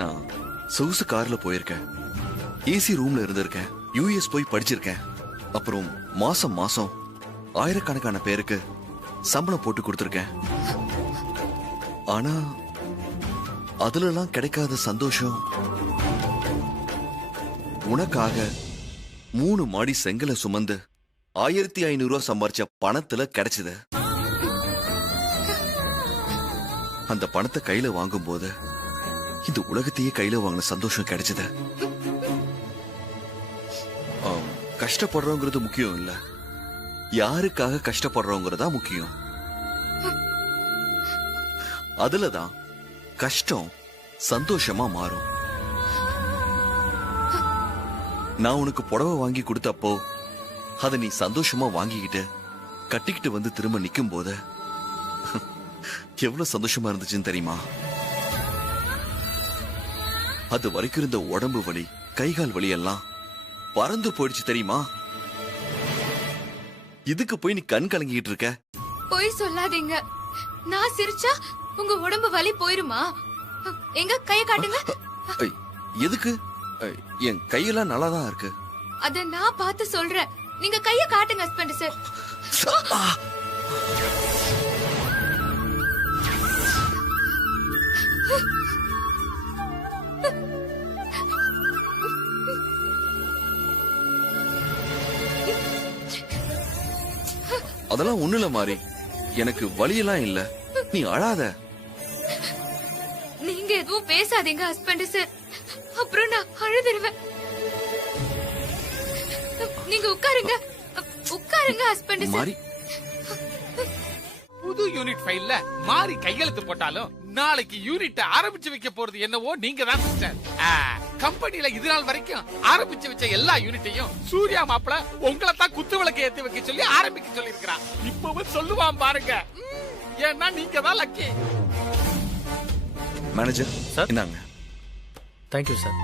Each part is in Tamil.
நான் சொகுசு கார்ல போயிருக்கேன், ஏசி ரூம்ல இருந்திருக்கேன், யூஎஸ் போய் படிச்சிருக்கேன். அப்புறம் மாசம் மாசம் ஆயிரக்கணக்கான பேருக்கு சம்பளம் போட்டு கொடுத்திருக்கேன். ஆனா அதுலலாம் கிடைக்காத சந்தோஷம் உனக்காக 3 மாடி செங்கலை சுமந்து 1500 ரூபாய் சம்பாரிச்ச பணத்துல கிடைச்சது. அந்த பணத்தை கையில வாங்கும் போது இந்த உலகத்தையே கையில வாங்கின சந்தோஷம் கிடைச்சது. கஷ்டப்படுறோங்கிறது முக்கியம் இல்ல, யாருக்காக கஷ்டப்படுறோங்கிறதா முக்கியம். அதுலதான் கஷ்டம் சந்தோஷமா மாறும். நான் உனக்கு புடவை வாங்கி கொடுத்தப்போ அதை நீ சந்தோஷமா வாங்கிக்கிட்டு கட்டிக்கிட்டு வந்து திரும்ப நிக்கும் போது எவ்வளவு சந்தோஷமா இருந்துச்சுன்னு தெரியுமா? அது வரைக்கும் இருந்த உடம்பு வலி, கைகால் வலி எல்லாம் பறந்து போயிடுச்சு தெரியுமா? இதுக்கு போய் நீ கண் கலங்கிட்டு இருக்க. போய் சொல்லாதீங்க. நான் சிரிச்சா உங்க உடம்பு வலி போயிருமா? எங்க கைய காட்டுங்க. எதுக்கு? என் கையெல்லாம் நல்லாதான் இருக்கு. அத நான் பார்த்து சொல்றேன், நீங்க கைய காட்டுங்க ஹஸ்பண்ட் சார். அதெல்லாம் ஒண்ணுல மாறி, எனக்கு வலியெல்லாம் இல்ல, நீ அழாத. நீங்க எதுவும் பேசாதீங்க ஹஸ்பண்ட் சார், அப்புறம் நான் அழுதுருவேன். நீங்க உட்காருங்க, உட்காருங்க ஹஸ்பண்ட் சார். புது யூனிட் ஃபைல்ல மாறி கையெழுத்து போட்டாலும் நாளைக்கு யூனிட் ஆரம்பிச்சு வைக்க போறது என்னவோ நீங்க தான் சிஸ்டர். கம்பெனில இது நாள் வரைக்கும் ஆரம்பிச்சு வச்ச எல்லா யூனிட்டையும் சூர்யா மாப்பிள உங்களை தான் குத்து விளக்கு ஏத்தி வைக்க சொல்லி ஆரம்பிக்க சொல்லி இருக்கிறான். இப்பவும் சொல்லுவான் பாருங்க, ஏன்னா நீங்க தான் லக்கி. மேனேஜர் சார், இந்தாங்க. Thank you sir.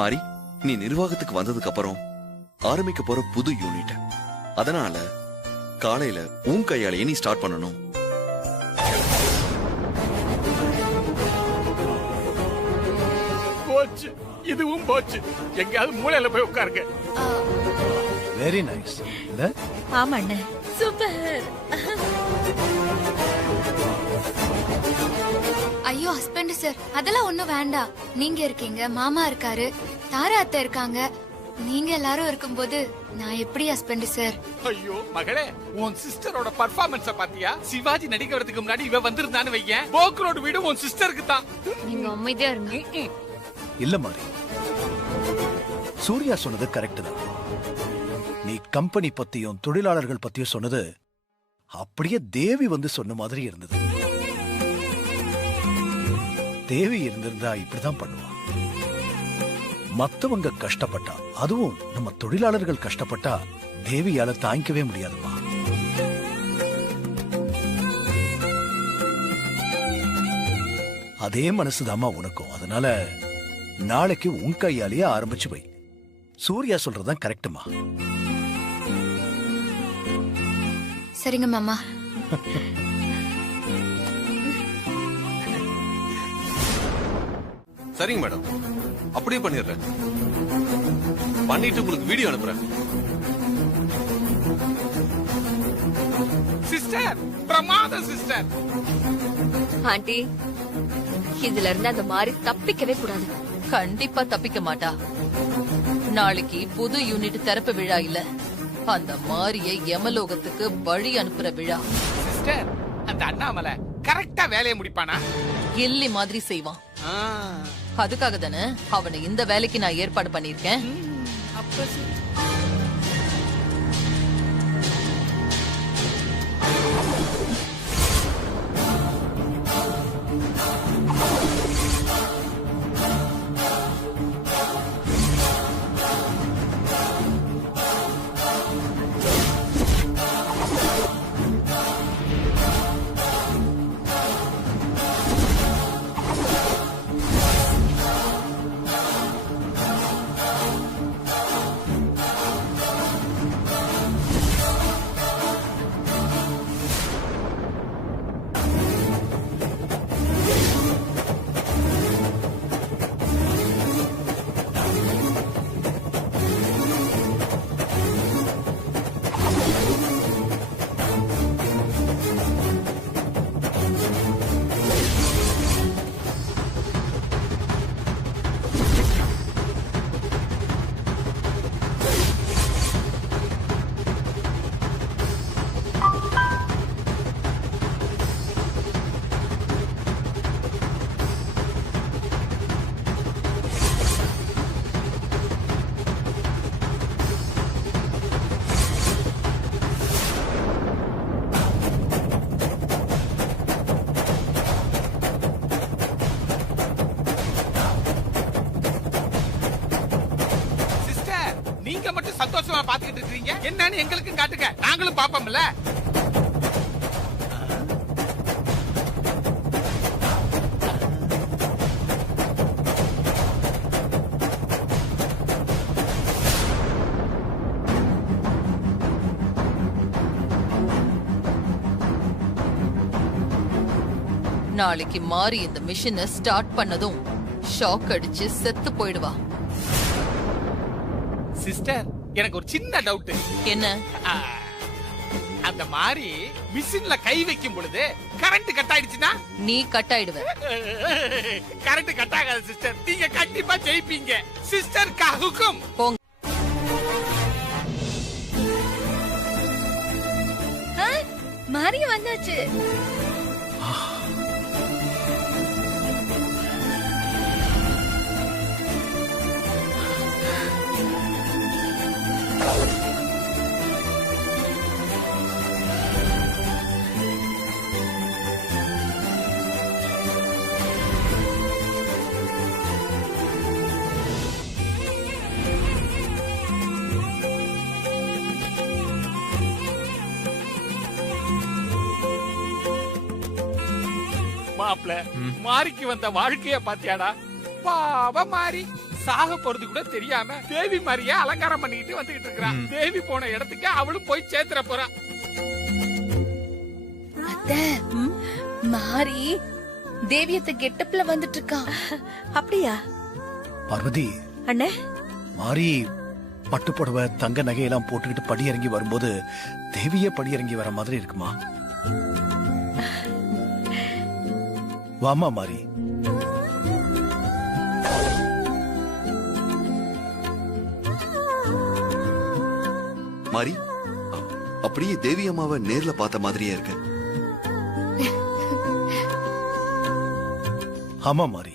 மாறி, நீ நிர்வாகத்துக்கு வந்ததுக்கு அப்புறம் ஆரம்பிக்க போற புது யூனிட், அதனால காலையில உன் கையாலேயே நீ ஸ்டார்ட் பண்ணணும். போச்சு, இதுவும் போச்சு. எங்கயாவது மூலையில போய் உட்காருங்க. Very nice. ஆமா அண்ணே, சூப்பர். ஐயோ ஹஸ்பண்ட் சார், அதெல்லாம் ஒண்ணும் வேண்டாம். நீங்க இருக்கீங்க, மாமா இருக்காரு, தாரா அத்தை இருக்காங்க, நீங்க எல்லாரும் இருக்கும்போது நான் எப்படி ஹஸ்பண்ட் சார்? ஐயோ மகளே, உன் சிஸ்டரோட பர்ஃபார்மன்ஸ பாத்தியா? சிவாஜி நடிக்கிறதுக்கு முன்னாடி இவ வந்திருந்தான்னு வையேன், போக்கரோட வீடு உன் சிஸ்டருக்கு தான். நீங்க அமைதியா இருங்க. இல்ல மாறி, சூர்யா சொன்னது கரெக்ட் தான். நீ கம்பெனி பத்தியும் தொழிலாளர்கள் பத்தியும் சொன்னது அப்படியே தேவி வந்து சொன்ன மாதிரி இருந்தது. தேவி இருந்திருந்தா இப்படிதான் பண்ணுவா. மத்தவங்க கஷ்டப்பட்டா, அதுவும் நம்ம தொழிலாளர்கள் கஷ்டப்பட்டா தேவியால தாங்கிக்கவே முடியாதுமா. அதே மனசுதாமா உனக்கும். அதனால நாளைக்கு உன் கையாலேயே ஆரம்பிச்சு வை. சூர்யா சொல்றதுதான் கரெக்டுமா. சரிங்க மாமா. சரிங்க மேடம், அப்படியே பண்ணிடுறேன். பண்ணிட்டு உங்களுக்கு வீடியோ அனுப்புறேன். Sister, பிரமாத sister. ஆண்டி, இதுல இருந்து அந்த மாதிரி தப்பிக்கவே கூடாது. கண்டிப்பா தப்பிக்க மாட்டா. நாளைக்கு புது யூனிட் திறப்பு விழா இல்ல, அந்த மாரிய யமலோகத்துக்கு வழி அனுப்புற விழா. சிஸ்டர், அந்த அண்ணாமலை கரெக்டா வேலையை முடிப்பானா? கில்லி மாதிரி செய்வான். அதுக்காக தானே அவனை இந்த வேலைக்கு நான் ஏற்பாடு பண்ணிருக்கேன். நீங்க மட்டும் சந்தோஷமா பாத்துக்கிட்டு இருக்கீங்க. என்னன்னு எங்களுக்கும் காட்டுங்க, நாங்களும் பாப்போம்ல. நாளைக்கு மாறி இந்த மிஷினை ஸ்டார்ட் பண்ணதும் ஷாக் அடிச்சு செத்து போயிடுவா. சிஸ்டர், எனக்கு ஒரு சின்ன டவுட். என்ன? அந்த மாதிரி மிஷின்ல கை வைக்கும் பொழுது கரண்ட் கட் ஆயிடுச்சுன்னா? நீ கட் ஆயிடுவ. கரண்ட் கட் ஆகாது சிஸ்டர், நீங்க கண்டிப்பா ஜெயிப்பீங்க. சிஸ்டர் கா ஹுக்கும். போங்க. மாறி வந்தாச்சு. மாப்ள, மாரிக்கு வந்த வாழ்க்கைய பாத்தியாடா? பாவ மாறி சாக போறது கூட தெரியாம தேவி மாரிய அலங்காரம் பண்ணிக்கிட்டு வந்துகிட்டு இருக்கான். தேவி போன இடத்துக்கு அவளும் போய் சேர்த்துற போறா. அத்தை, மாறி தேவியத்தை கெட்டப்ல வந்துட்டு இருக்கான். அப்படியா பார்வதி, அண்ணே? மாறி பட்டு புடவை தங்க நகையெல்லாம் போட்டுக்கிட்டு படி இறங்கி வரும்போது தேவியே படி இறங்கி வர மாதிரி இருக்குமா? வாமா மாறி. மாறி, அப்படியே தேவி அம்மாவை நேர்ல பார்த்த மாதிரியே இருக்கு. ஆமா மாறி,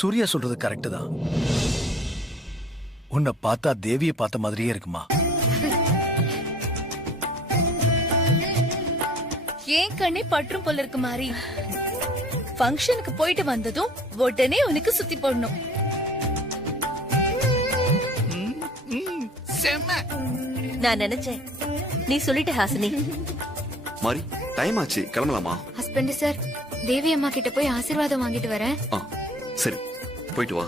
சூர்யா சொல்றது கரெக்ட் தான். உன்னை பார்த்தா தேவியை பார்த்த மாதிரியே இருக்குமா? ஏன் கண்ணே பற்றும் போல இருக்கு மாறி. ஃபங்க்ஷனுக்கு போயிட்டு வந்ததும் உடனே உனக்கு சுத்தி போடணும். நான் நினைச்சேன், நீ சொல்லிட்ட ஹாசினி. மாறி, டைம் ஆச்சு, கிளம்பலாமா? ஹஸ்பண்ட் சார், தேவி அம்மா கிட்ட போய் ஆசீர்வாதம் வாங்கிட்டு வரேன். சரி, போயிட்டு வா.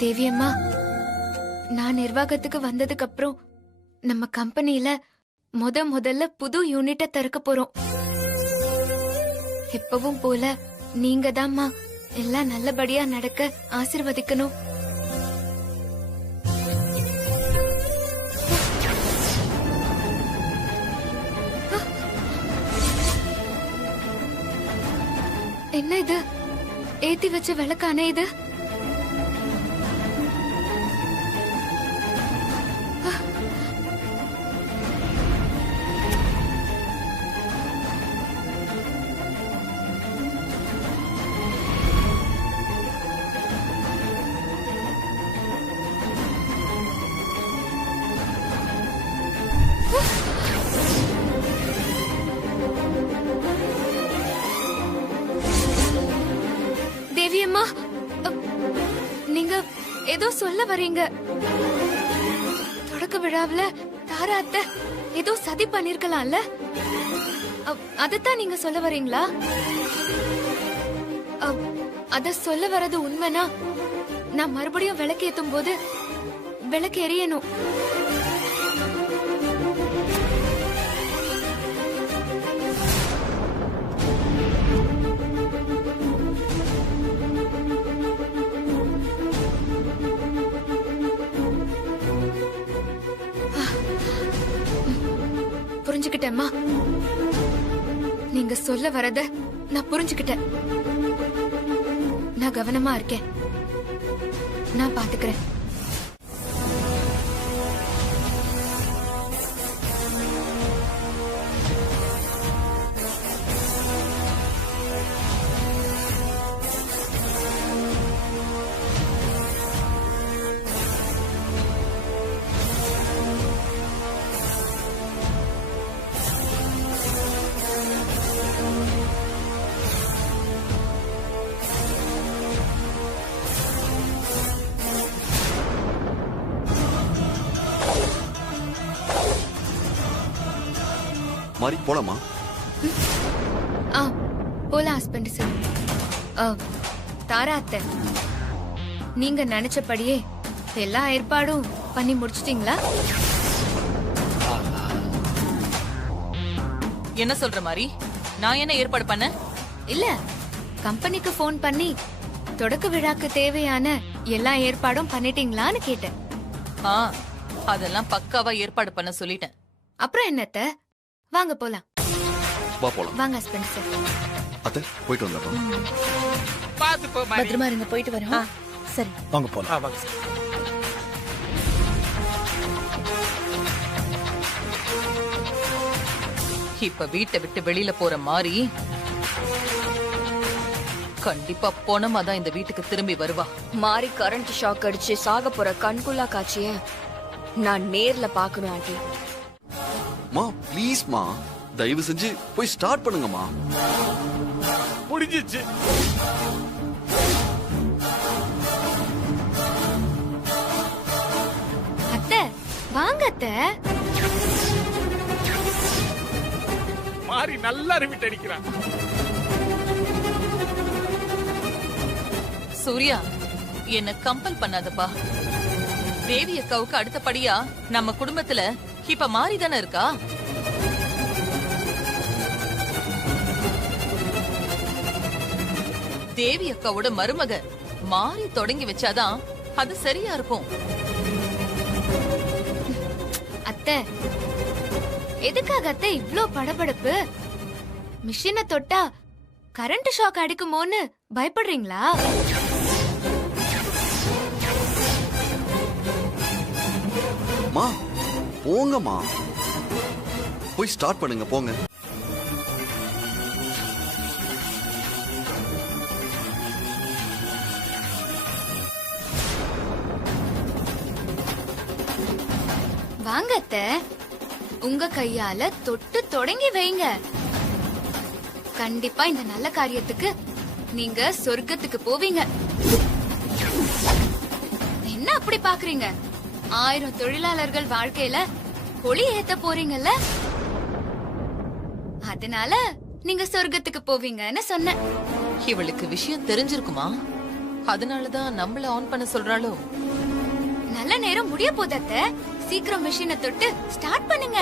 தேவி அம்மா, நான் நிர்வாகத்துக்கு வந்ததுக்கு அப்புறம் நம்ம கம்பெனில முதல்ல புது யூனிட்ட திறக்க போறோம். எப்பவும் போல நீங்க தான்மா எல்லாம் நல்லபடியா நடக்க ஆசீர்வதிக்கணும். என்ன இது? ஏத்தி வச்ச விளக்கானே இது? தேவி அம்மா, நீங்க ஏதோ சொல்ல வரீங்க. தொடக்க விழாவுல தாரா அத்தை ஏதோ சதி பண்ணிருக்கலாம்ல, அதத்தான் நீங்க சொல்ல வரீங்களா? அத சொல்ல வர்றது உண்மைனா நான் மறுபடியும் விளக்கு ஏத்தும் போது விளக்கு எரியணும். புரிஞ்சுக்கிட்டேம்மா, நீங்க சொல்ல வரத நான் புரிஞ்சுக்கிட்டேன். நான் கவனமா இருக்கேன், நான் பாத்துக்கிறேன். மாறி போலாமா? ஆ போலாம் ஹஸ்பண்ட் சார். தாரா அத்தை, நீங்க நினைச்சபடியே எல்லா ஏற்பாடும் பண்ணி முடிச்சிட்டீங்களா? என்ன சொல்ற மாதிரி? நான் என்ன ஏற்பாடு பண்ண? இல்ல, கம்பெனிக்கு ஃபோன் பண்ணி தொடக்க விழாக்கு தேவையான எல்லா ஏற்பாடும் பண்ணிட்டீங்களான்னு கேட்டேன். அதெல்லாம் பக்காவா ஏற்பாடு பண்ண சொல்லிட்டேன். அப்புறம் என்னத்த, வாங்க போலாம். வா போலாம். வாங்க ஹஸ்பண்ட் சார். அத்தை போயிட்டு வந்துடுறோம். பாத்து போ மாறி. பத்திரமா இருங்க, போயிட்டு வரோம். சரி வாங்க போலாம். வாங்க சார். இப்ப வீட்டை விட்டு வெளியில போற மாதிரி கண்டிப்பா பொணமாதான் இந்த வீட்டுக்கு திரும்பி வருவா. மாறி கரண்ட் ஷாக் அடிச்சு சாக போற கண்குள்ளா காட்சிய நான் நேர்ல பாக்கணும் ஆண்டி. மா ப்ளீஸ் மா, தயவு செஞ்சு போய் ஸ்டார்ட் பண்ணுங்கம்மா. முடிஞ்சிச்சு. அத்தை வாங்க அத்தை. மாறி நல்லா ரிமிட் அடிக்கிறான். சூர்யா, என்ன கம்பல் பண்ணாதப்பா. தேவி அக்காவுக்கு அடுத்தபடியா நம்ம குடும்பத்துல இப்ப மாறிதானே இருக்கா. தேவி அக்காவோட மருமக மாறி தொடங்கி வச்சாதான் அது சரியா இருக்கும். அத்தை, எதுக்காக அத்தை இவ்ளோ படபடப்பு? மிஷினை தொட்டா கரண்ட் ஷாக் அடிக்குமோன்னு பயப்படுறீங்களா? மா போங்கம்மா, போய் ஸ்டார்ட் பண்ணுங்க போங்க. வாங்க அத்தை, உங்க கையால தொட்டு தொடங்கி வைங்க. கண்டிப்பா இந்த நல்ல காரியத்துக்கு நீங்க சொர்க்கத்துக்கு போவீங்க. என்ன அப்படி பாக்குறீங்க? 1000 தொழிலாளர்கள் வாழ்க்கையில ஒளி ஏத்த போறீங்கல்ல, அதனால நீங்க சொர்க்கத்துக்கு போவீங்கன்னு சொன்னேன். இவளுக்கு விஷயம் தெரிஞ்சிருக்குமா? அதனாலதான் நம்மள ஆன் பண்ண சொல்றாளோ? நல்ல நேரம் முடிய போதத்த, சீக்கிரம் மிஷினை தொட்டு ஸ்டார்ட் பண்ணுங்க.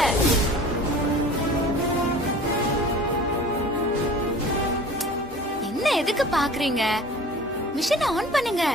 என்ன எதுக்கு பாக்குறீங்க? மிஷினை ஆன் பண்ணுங்க.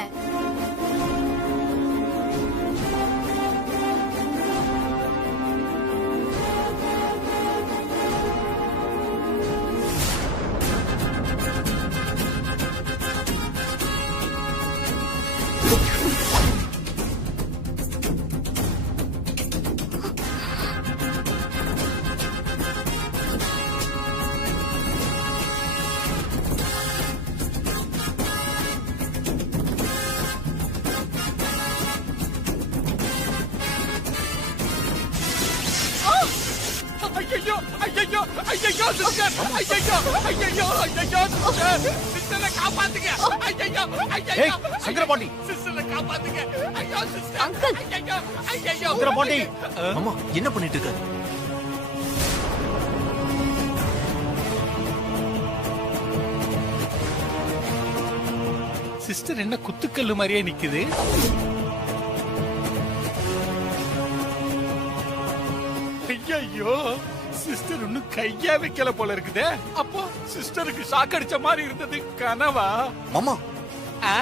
ஐயோ ஐயோ ஐயோ சிஸ்டர், ஐயோ ஐயோ ஐயோ சிஸ்டர், சிஸ்டரை காப்பாத்துங்க. ஐயோ ஐயோ சங்கரபாண்டி, சிஸ்டரை காப்பாத்துங்க. ஐயோ சிஸ்டர், அங்கிள். ஐயோ ஐயோ சங்கரபாண்டி. அம்மா என்ன பண்ணிட்டு இருக்க? சிஸ்டர் என்ன குத்துக்கல்லு மாதிரியே நிக்குது. ஐயோ சிஸ்டர் இன்னும் கையா வைக்கல போல இருக்குதே. அப்போ சிஸ்டருக்கு ஷாக் அடிச்ச மாதிரி இருந்தது கனவா? மாமா ஆ?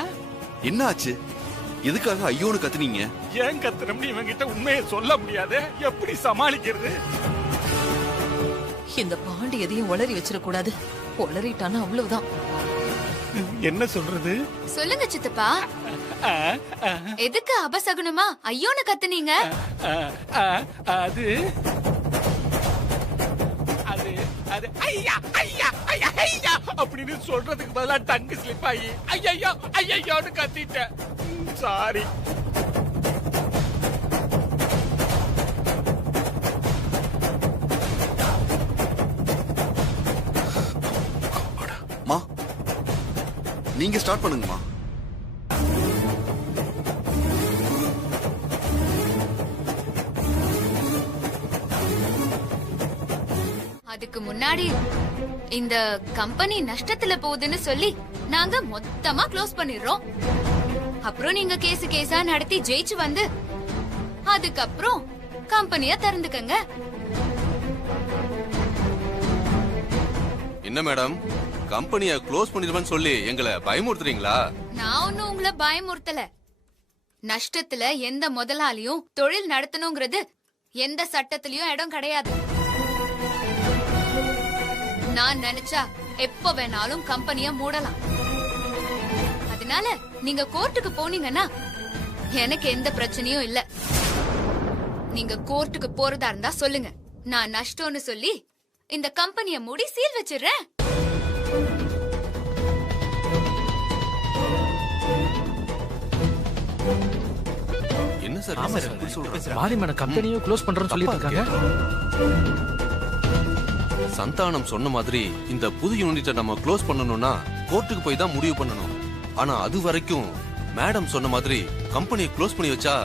என்ன ஆச்சு? எதுக்காக ஐயோன்னு கத்துனீங்க? ஏன் கத்துறோம்னு இவங்கிட்ட உண்மையை சொல்ல முடியாது, எப்படி சமாளிக்கிறது? இந்த பாண்டி எதையும் உளறி வச்சிட கூடாது. உளறிட்டானா அவ்வளவுதான். என்ன சொல்றது? சொல்லுங்க சித்தப்பா, ஆ, ஆ, எதுக்கு அபசகுனமா ஐயோன்னு கத்துனீங்க? ஆ, ஆ, அது அது அது ஐயா ஐயா ஐயா ஐயா அப்படின்னு சொல்றதுக்கு பதிலா டங்கு ஸ்லிப் ஆகி ஐயோ ஐயோன்னு கத்திட்டேன். சாரி. மா நீங்க ஸ்டார்ட் பண்ணுங்கம்மா. அதுக்கு முன்னாடி இந்த கம்பெனி நஷ்டத்துல போகுதுன்னு சொல்லி நாங்க மொத்தமா க்ளோஸ் பண்ணிடுறோம். அப்புறம் நீங்க கேஸா நடத்தி ஜெயிச்சு வந்து அதுக்கப்புறம் கம்பெனிய திறந்துக்கங்க. என்ன மேடம், கம்பெனிய க்ளோஸ் பண்ணிடுவேன்னு சொல்லி எங்களை பயமுறுத்துறீங்களா? நான் ஒன்னும் உங்களை பயமுறுத்தல. நஷ்டத்துல எந்த முதலாளியும் தொழில் நடத்தணுங்கிறது எந்த சட்டத்திலயும் இடம் கிடையாது. நான் நினைச்சா எப்ப வேணாலும் கம்பெனிய மூடலாம். அதனால நீங்க கோர்ட்டுக்கு போனீங்கன்னா எனக்கு எந்த பிரச்சனையும் இல்ல. நீங்க கோர்ட்டுக்கு போறதா இருந்தா சொல்லுங்க, நான் நஷ்டம்னு சொல்லி இந்த கம்பெனிய மூடி சீல் வச்சிடுறேன். என்ன சார் மாரி மேடம் கம்பெனியும் க்ளோஸ் பண்றோம்னு சொல்லிட்டு இருக்காங்க. சந்தானம் சொன்ன மாதிரி இந்த புது யூனிட்டை நம்ம க்ளோஸ் பண்ணணும்னா கோர்ட்டுக்கு போய் தான் முடிவு பண்ணணும். ஆனா அது வரைக்கும் மேடம் சொன்ன மாதிரி கம்பெனியை க்ளோஸ் பண்ணி வச்சா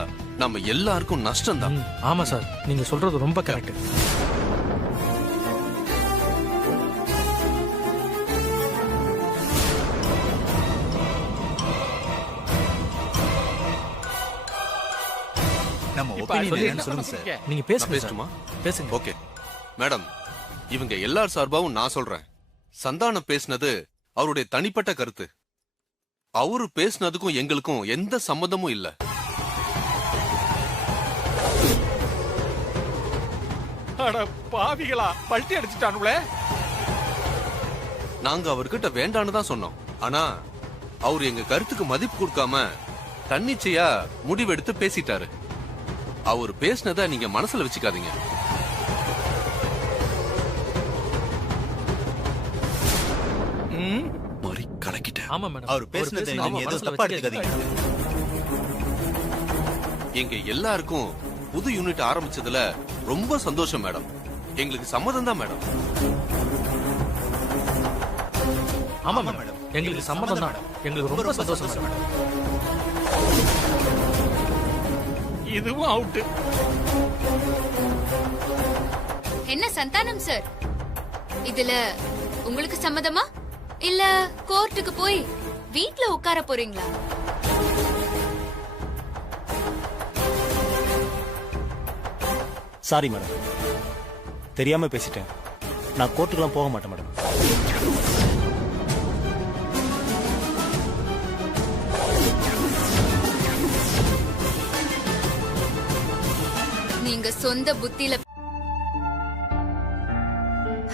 நம்ம எல்லாருக்கும் நஷ்டம் தான். ஆமா சார், நீங்க சொல்றது ரொம்ப கரெக்ட். நம்ம இப்ப ஒப்பீனியன் சொல்லி என்னன்னு சொல்லுங்க சார். நீங்க பேசுங்க பேசட்டுமா? பேசுங்க. ஓகே மேடம், இவங்க எல்லார் சார்பாவும் நான் சொல்றேன், சந்தானம் பேசினது அவருடைய தனிப்பட்ட கருத்து. அவரு பேசினதுக்கும் எங்களுக்கும் எந்த சம்மந்தமும் இல்ல. அட பாவிகளா, பல்ட்டி அடிச்சுட்டானுங்களே. நாங்க அவர்கிட்ட வேண்டான்னு தான் சொன்னோம். ஆனா அவர் எங்க கருத்துக்கு மதிப்பு கொடுக்காம தன்னிச்சையா முடிவெடுத்து பேசிட்டாரு. அவர் பேசினதை நீங்க மனசுல வச்சுக்காதீங்க. மாறி கலக்கிட்ட. ஆமா மேடம், அவர் பேசுனதை நீங்க எதுவும் தப்பா எடுத்துக்காதீங்க. எங்க எல்லாருக்கும் புது யூனிட் ஆரம்பிச்சதுல ரொம்ப சந்தோஷம் மேடம். எங்களுக்கு சம்மதம் தான் மேடம். ஆமா மேடம், எங்களுக்கு சம்மதம் தான். எங்களுக்கு ரொம்ப சந்தோஷம் மேடம். இதுவும் அவுட். என்ன சந்தானம் சார், இதுல உங்களுக்கு சம்மதமா இல்ல கோர்ட்டுக்கு போய் வீட்ல உட்கார போறீங்களா? சாரி மேடம், தெரியாம பேசிட்டேன். நான் கோர்ட்டுக்கெல்லாம் போக மாட்டேன் மேடம். நீங்க சொந்த புத்தியில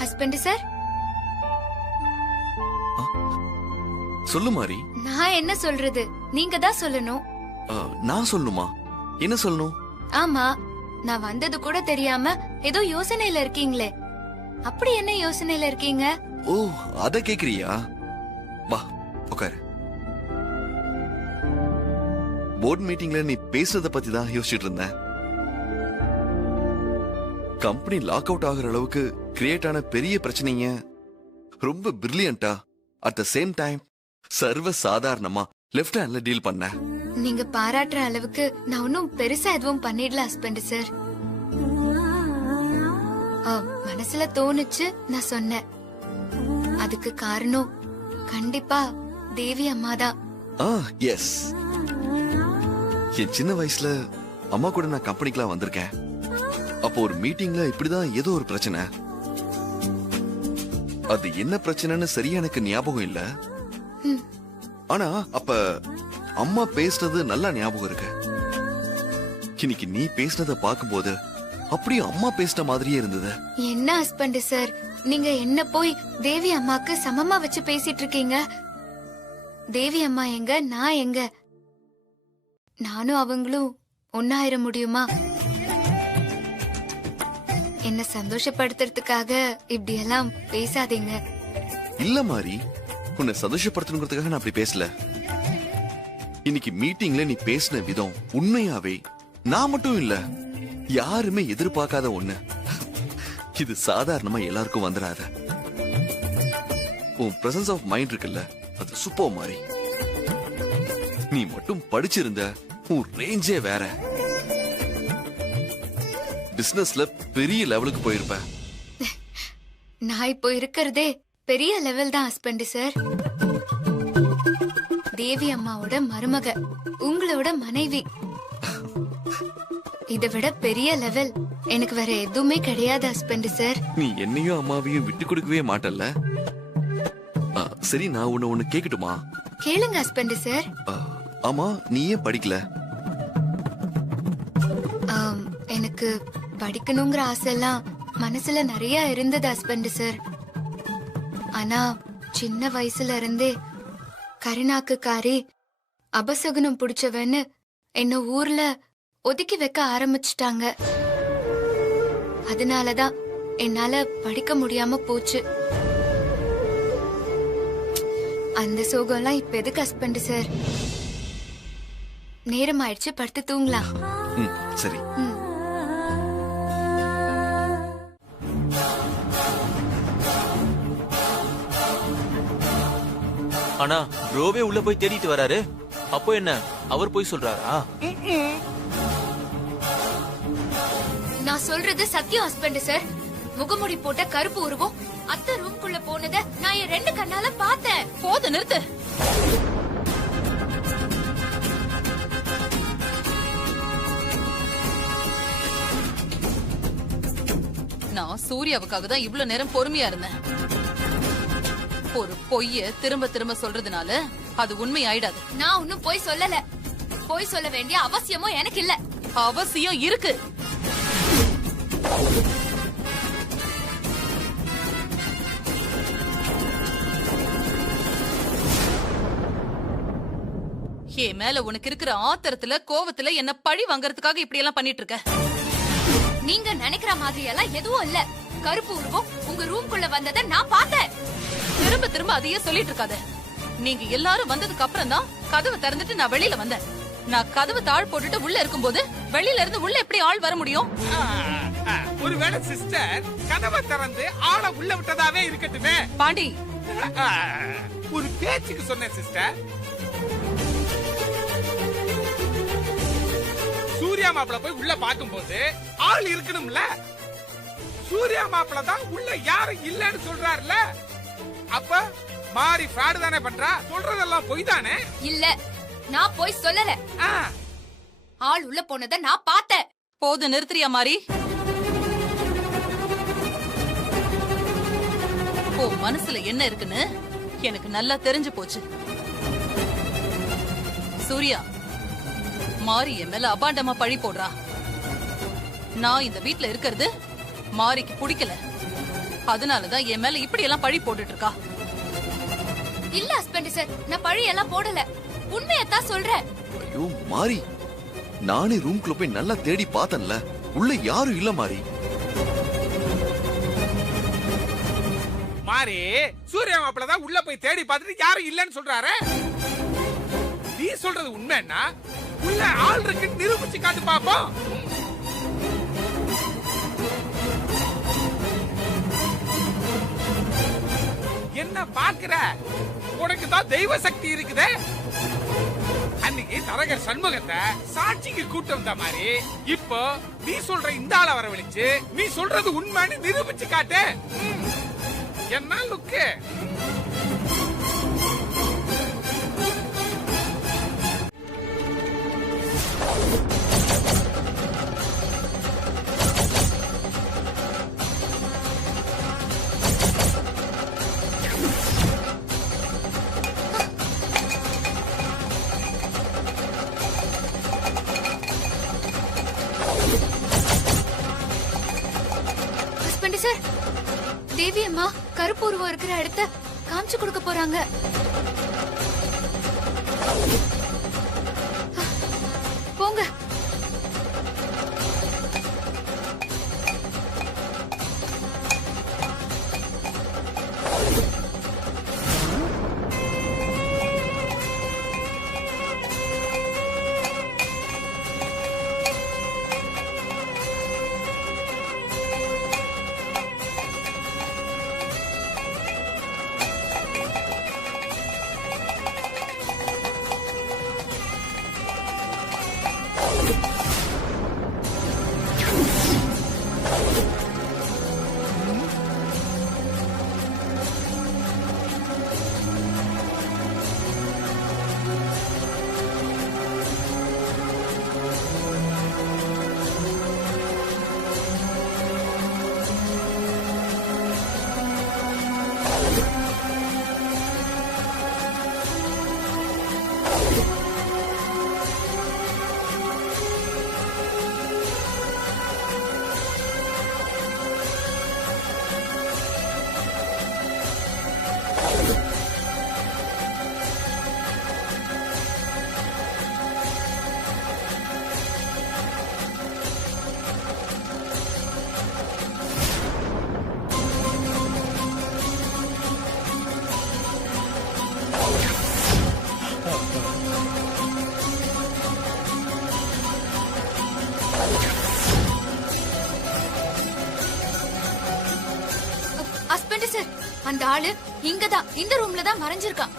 ஹஸ்பண்ட் சார். சொல்லு மாறி. நான் என்ன சொல்றது, நீங்க தான் சொல்லணும். நான் சொல்லணுமா? என்ன சொல்லணும்? ஆமா, நான் வந்தது கூட தெரியாம ஏதோ யோசனையில இருக்கீங்களே, அப்படி என்ன யோசனையில இருக்கீங்க? ஓ, அத கேக்குறியா? வா உட்காரு. போர்ட் மீட்டிங்ல நீ பேசுறத பத்தி தான் யோசிச்சுட்டு இருந்தேன். கம்பெனி லாக் அவுட் ஆகுற அளவுக்கு கிரியேட் ஆன பெரிய பிரச்சனைங்க ரொம்ப பிரில்லியண்டா அட் த சேம் டைம் சர்வ சாதாரணமா லெஃப்ட் ஹேண்ட்ல டீல் பண்ண. நீங்க பாராட்டுற அளவுக்கு நான் ஒன்னும் பெருசா எதுவும் பண்ணிடல ஹஸ்பண்ட் சார். மனசுல தோணுச்சு, நான் சொன்னேன். அதுக்கு காரணம் கண்டிப்பா தேவி அம்மா தான். எஸ், என் சின்ன வயசுல அம்மா கூட நான் கம்பெனிக்கெல்லாம் வந்திருக்கேன். அப்போ ஒரு மீட்டிங்ல இப்படிதான் ஏதோ ஒரு பிரச்சனை. அது என்ன பிரச்சனைன்னு சரியா எனக்கு ஞாபகம் இல்ல. ஆனா அப்ப அம்மா பேசுனது நல்லா ஞாபகம் இருக்கு. இன்னைக்கு நீ பேசுனத பாக்கும்போது அப்படியே அம்மா பேசின மாதிரியே இருந்தது. என்ன ஹஸ்பண்ட் சார், நீங்க என்ன போய் தேவி அம்மாக்கு சமமா வச்சு பேசிட்டு இருக்கீங்க? தேவி அம்மா எங்க, நான் எங்க? நானும் அவங்களும் ஒன்னாயிர முடியுமா? என்ன சந்தோஷப்படுத்துறதுக்காக இப்படி எல்லாம் பேசாதீங்க. இல்ல மாறி, உன்னை சந்தோஷப்படுத்தணுங்கிறதுக்காக நான் அப்படி பேசல. இன்னைக்கு மீட்டிங்ல நீ பேசின விதம் உண்மையாவே நான் மட்டும் இல்ல, யாருமே எதிர்பார்க்காத ஒண்ணு. இது சாதாரணமா எல்லாருக்கும் வந்துடாத. உன் பிரசன்ஸ் ஆஃப் மைண்ட் இருக்குல்ல, அது சூப்பர் மாறி. நீ மட்டும் படிச்சிருந்த உன் ரேஞ்சே வேற. பிசினஸ்ல பெரிய லெவலுக்கு போயிருப்ப. நான் இப்போ இருக்கிறதே பெரிய லெவல் தான் ஹஸ்பண்ட் சார். தேவி அம்மாவோட மருமக, உங்களோட மனைவி. இதை விட பெரிய லெவல் எனக்கு வேற எதுவுமே கிடையாது ஹஸ்பண்ட் சார். நீ என்னையும் அம்மாவையும் விட்டு கொடுக்கவே மாட்டல்ல. சரி, நான் ஒண்ணு கேக்கட்டுமா? கேளுங்க ஹஸ்பண்ட் சார். ஆமா, நீ ஏன் படிக்கல? எனக்கு படிக்கணுங்கிற ஆசைலாம் மனசுல நிறைய இருந்தது ஹஸ்பண்ட் சார். ஆனா சின்ன வயசுல இருந்தே கரிநாக்கு காரி அபசகுனம் புடிச்சவன்னு என்ன ஊர்ல ஒதுக்கி வைக்க ஆரம்பிச்சிட்டாங்க. அதனாலதான் என்னால படிக்க முடியாம போச்சு. அந்த சோகம்லாம் இப்ப எதுக்கு ஹஸ்பண்ட் சார்? நேரம் ஆயிடுச்சு, படுத்து தூங்கலாம். சரி. ஆனா ப்ரோவே உள்ள போய் தேடிட்டு வராரு. அப்போ என்ன, அவர் போய் சொல்றாரா? நான் சொல்றது சத்தியம் ஹஸ்பண்ட் சார். முகமுடி போட்ட கருப்பு உருவம் அத்தை ரூம்குள்ள போனத நான் என் 2 கண்ணால பார்த்தேன். போது நிறுத்து. நான் சூர்யாவுக்காக தான் இவ்வளவு நேரம் பொறுமையா இருந்தேன். ஒரு பொய்ய திரும்ப திரும்ப சொல்றதுனால அது உண்மை ஆயிடாது. நான் ஒன்னும் பொய் சொல்லல. பொய் சொல்ல வேண்டிய அவசியமும் எனக்கு இல்ல. அவசியம் இருக்கு. என் மேல உனக்கு இருக்கிற ஆத்திரத்துல கோவத்துல என்ன பழி வாங்கறதுக்காக இப்படி எல்லாம் பண்ணிட்டு இருக்க. நீங்க நினைக்கிற மாதிரி எல்லாம் எதுவும் இல்ல. கருப்பு உருவம் உங்க ரூம்குள்ள வந்ததை நான் பார்த்தேன். திரும்ப திரும்ப அதையே சொல்லிட்டு இருக்காத. நீங்க எல்லாரும் வந்ததுக்கு அப்புறம் தான் கதவை திறந்துட்டு நான் வெளியில வந்தேன். நான் கதவை தாழ் போட்டுட்டு உள்ள இருக்கும்போது வெளியில இருந்து உள்ள எப்படி ஆள் வர முடியும்? ஒருவேளை சிஸ்டர் கதவை திறந்து ஆளை உள்ள விட்டதாவே இருக்கட்டுமே. பாண்டி, ஒரு பேச்சுக்கு சொன்னேன் சிஸ்டர். சூர்யா மாப்பிள போய் உள்ள பாக்கும்போது ஆள் இருக்கணும்ல. சூர்யா மாப்பிள தான் உள்ள யாரும் இல்லன்னு சொல்றாருல. அப்ப மாறி ஃப்ராடு தானே பண்றா. சொல்றதெல்லாம் பொய் தானே? இல்ல, நான் போய் சொல்லல. ஆள் உள்ள போனதை நான் பார்த்தேன். போது நிறுத்துறியா மாறி? ஓ மனசுல என்ன இருக்குன்னு எனக்கு நல்லா தெரிஞ்சு போச்சு. சூர்யா, மாறி என் மேல அபாண்டமா பழி போடுறா. நான் இந்த வீட்ல இருக்கிறது மாரிக்கு பிடிக்கல. அதனாலதான் என் மேல இப்படி எல்லாம் பழி போட்டுட்டு இருக்கா. இல்ல ஹஸ்பண்ட் சார், நான் பழி எல்லாம் போடல. உண்மையத்தான் சொல்றேன். ஐயோ மாறி, நானே ரூம்குள்ள போய் நல்லா தேடி பார்த்தேன்ல. உள்ள யாரும் இல்ல மாறி. மாறி, சூர்யா மாப்பிள தான் உள்ள போய் தேடி பார்த்துட்டு யாரும் இல்லன்னு சொல்றாரு. நீ சொல்றது உண்மைன்னா உள்ள ஆள் இருக்குன்னு நிரூபிச்சு காட்டு பாப்போம். என்ன பாக்குற? உனக்கு தான் தெய்வ சக்தி இருக்குதே. அன்னைக்கு தரகர் சண்முகத்தை சாட்சிக்கு கூட்டம் வந்த மாதிரி இப்போ நீ சொல்ற இந்த ஆளை வரவழைச்சு நீ சொல்றது உண்மைன்னு நிரூபிச்சு காட்டு. என்ன லுக்கு? சார், தேவி அம்மா கருப்பு உருவம் இருக்கிற இடத்த காமிச்சு கொடுக்க போறாங்க. போங்க. இன்ஸ்பெக்டர் சார், அந்த ஆளு இங்கதான் இந்த ரூம்ல தான் மறைஞ்சிருக்கான்.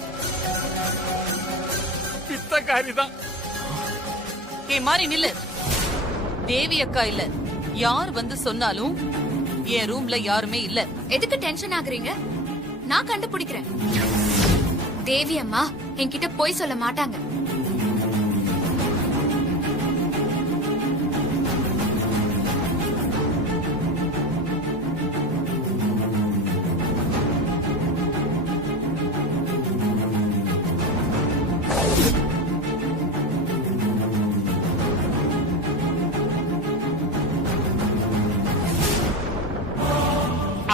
பித்தக்காரி தான். மாறி நில்லு. தேவி அக்கா இல்ல, யார் வந்து சொன்னாலும் என் ரூம்ல யாருமே இல்ல. எதுக்கு டென்ஷன் ஆகுறீங்க? நான் கண்டுபிடிக்கிறேன். தேவி அம்மா என்கிட்ட போய் சொல்ல மாட்டாங்க.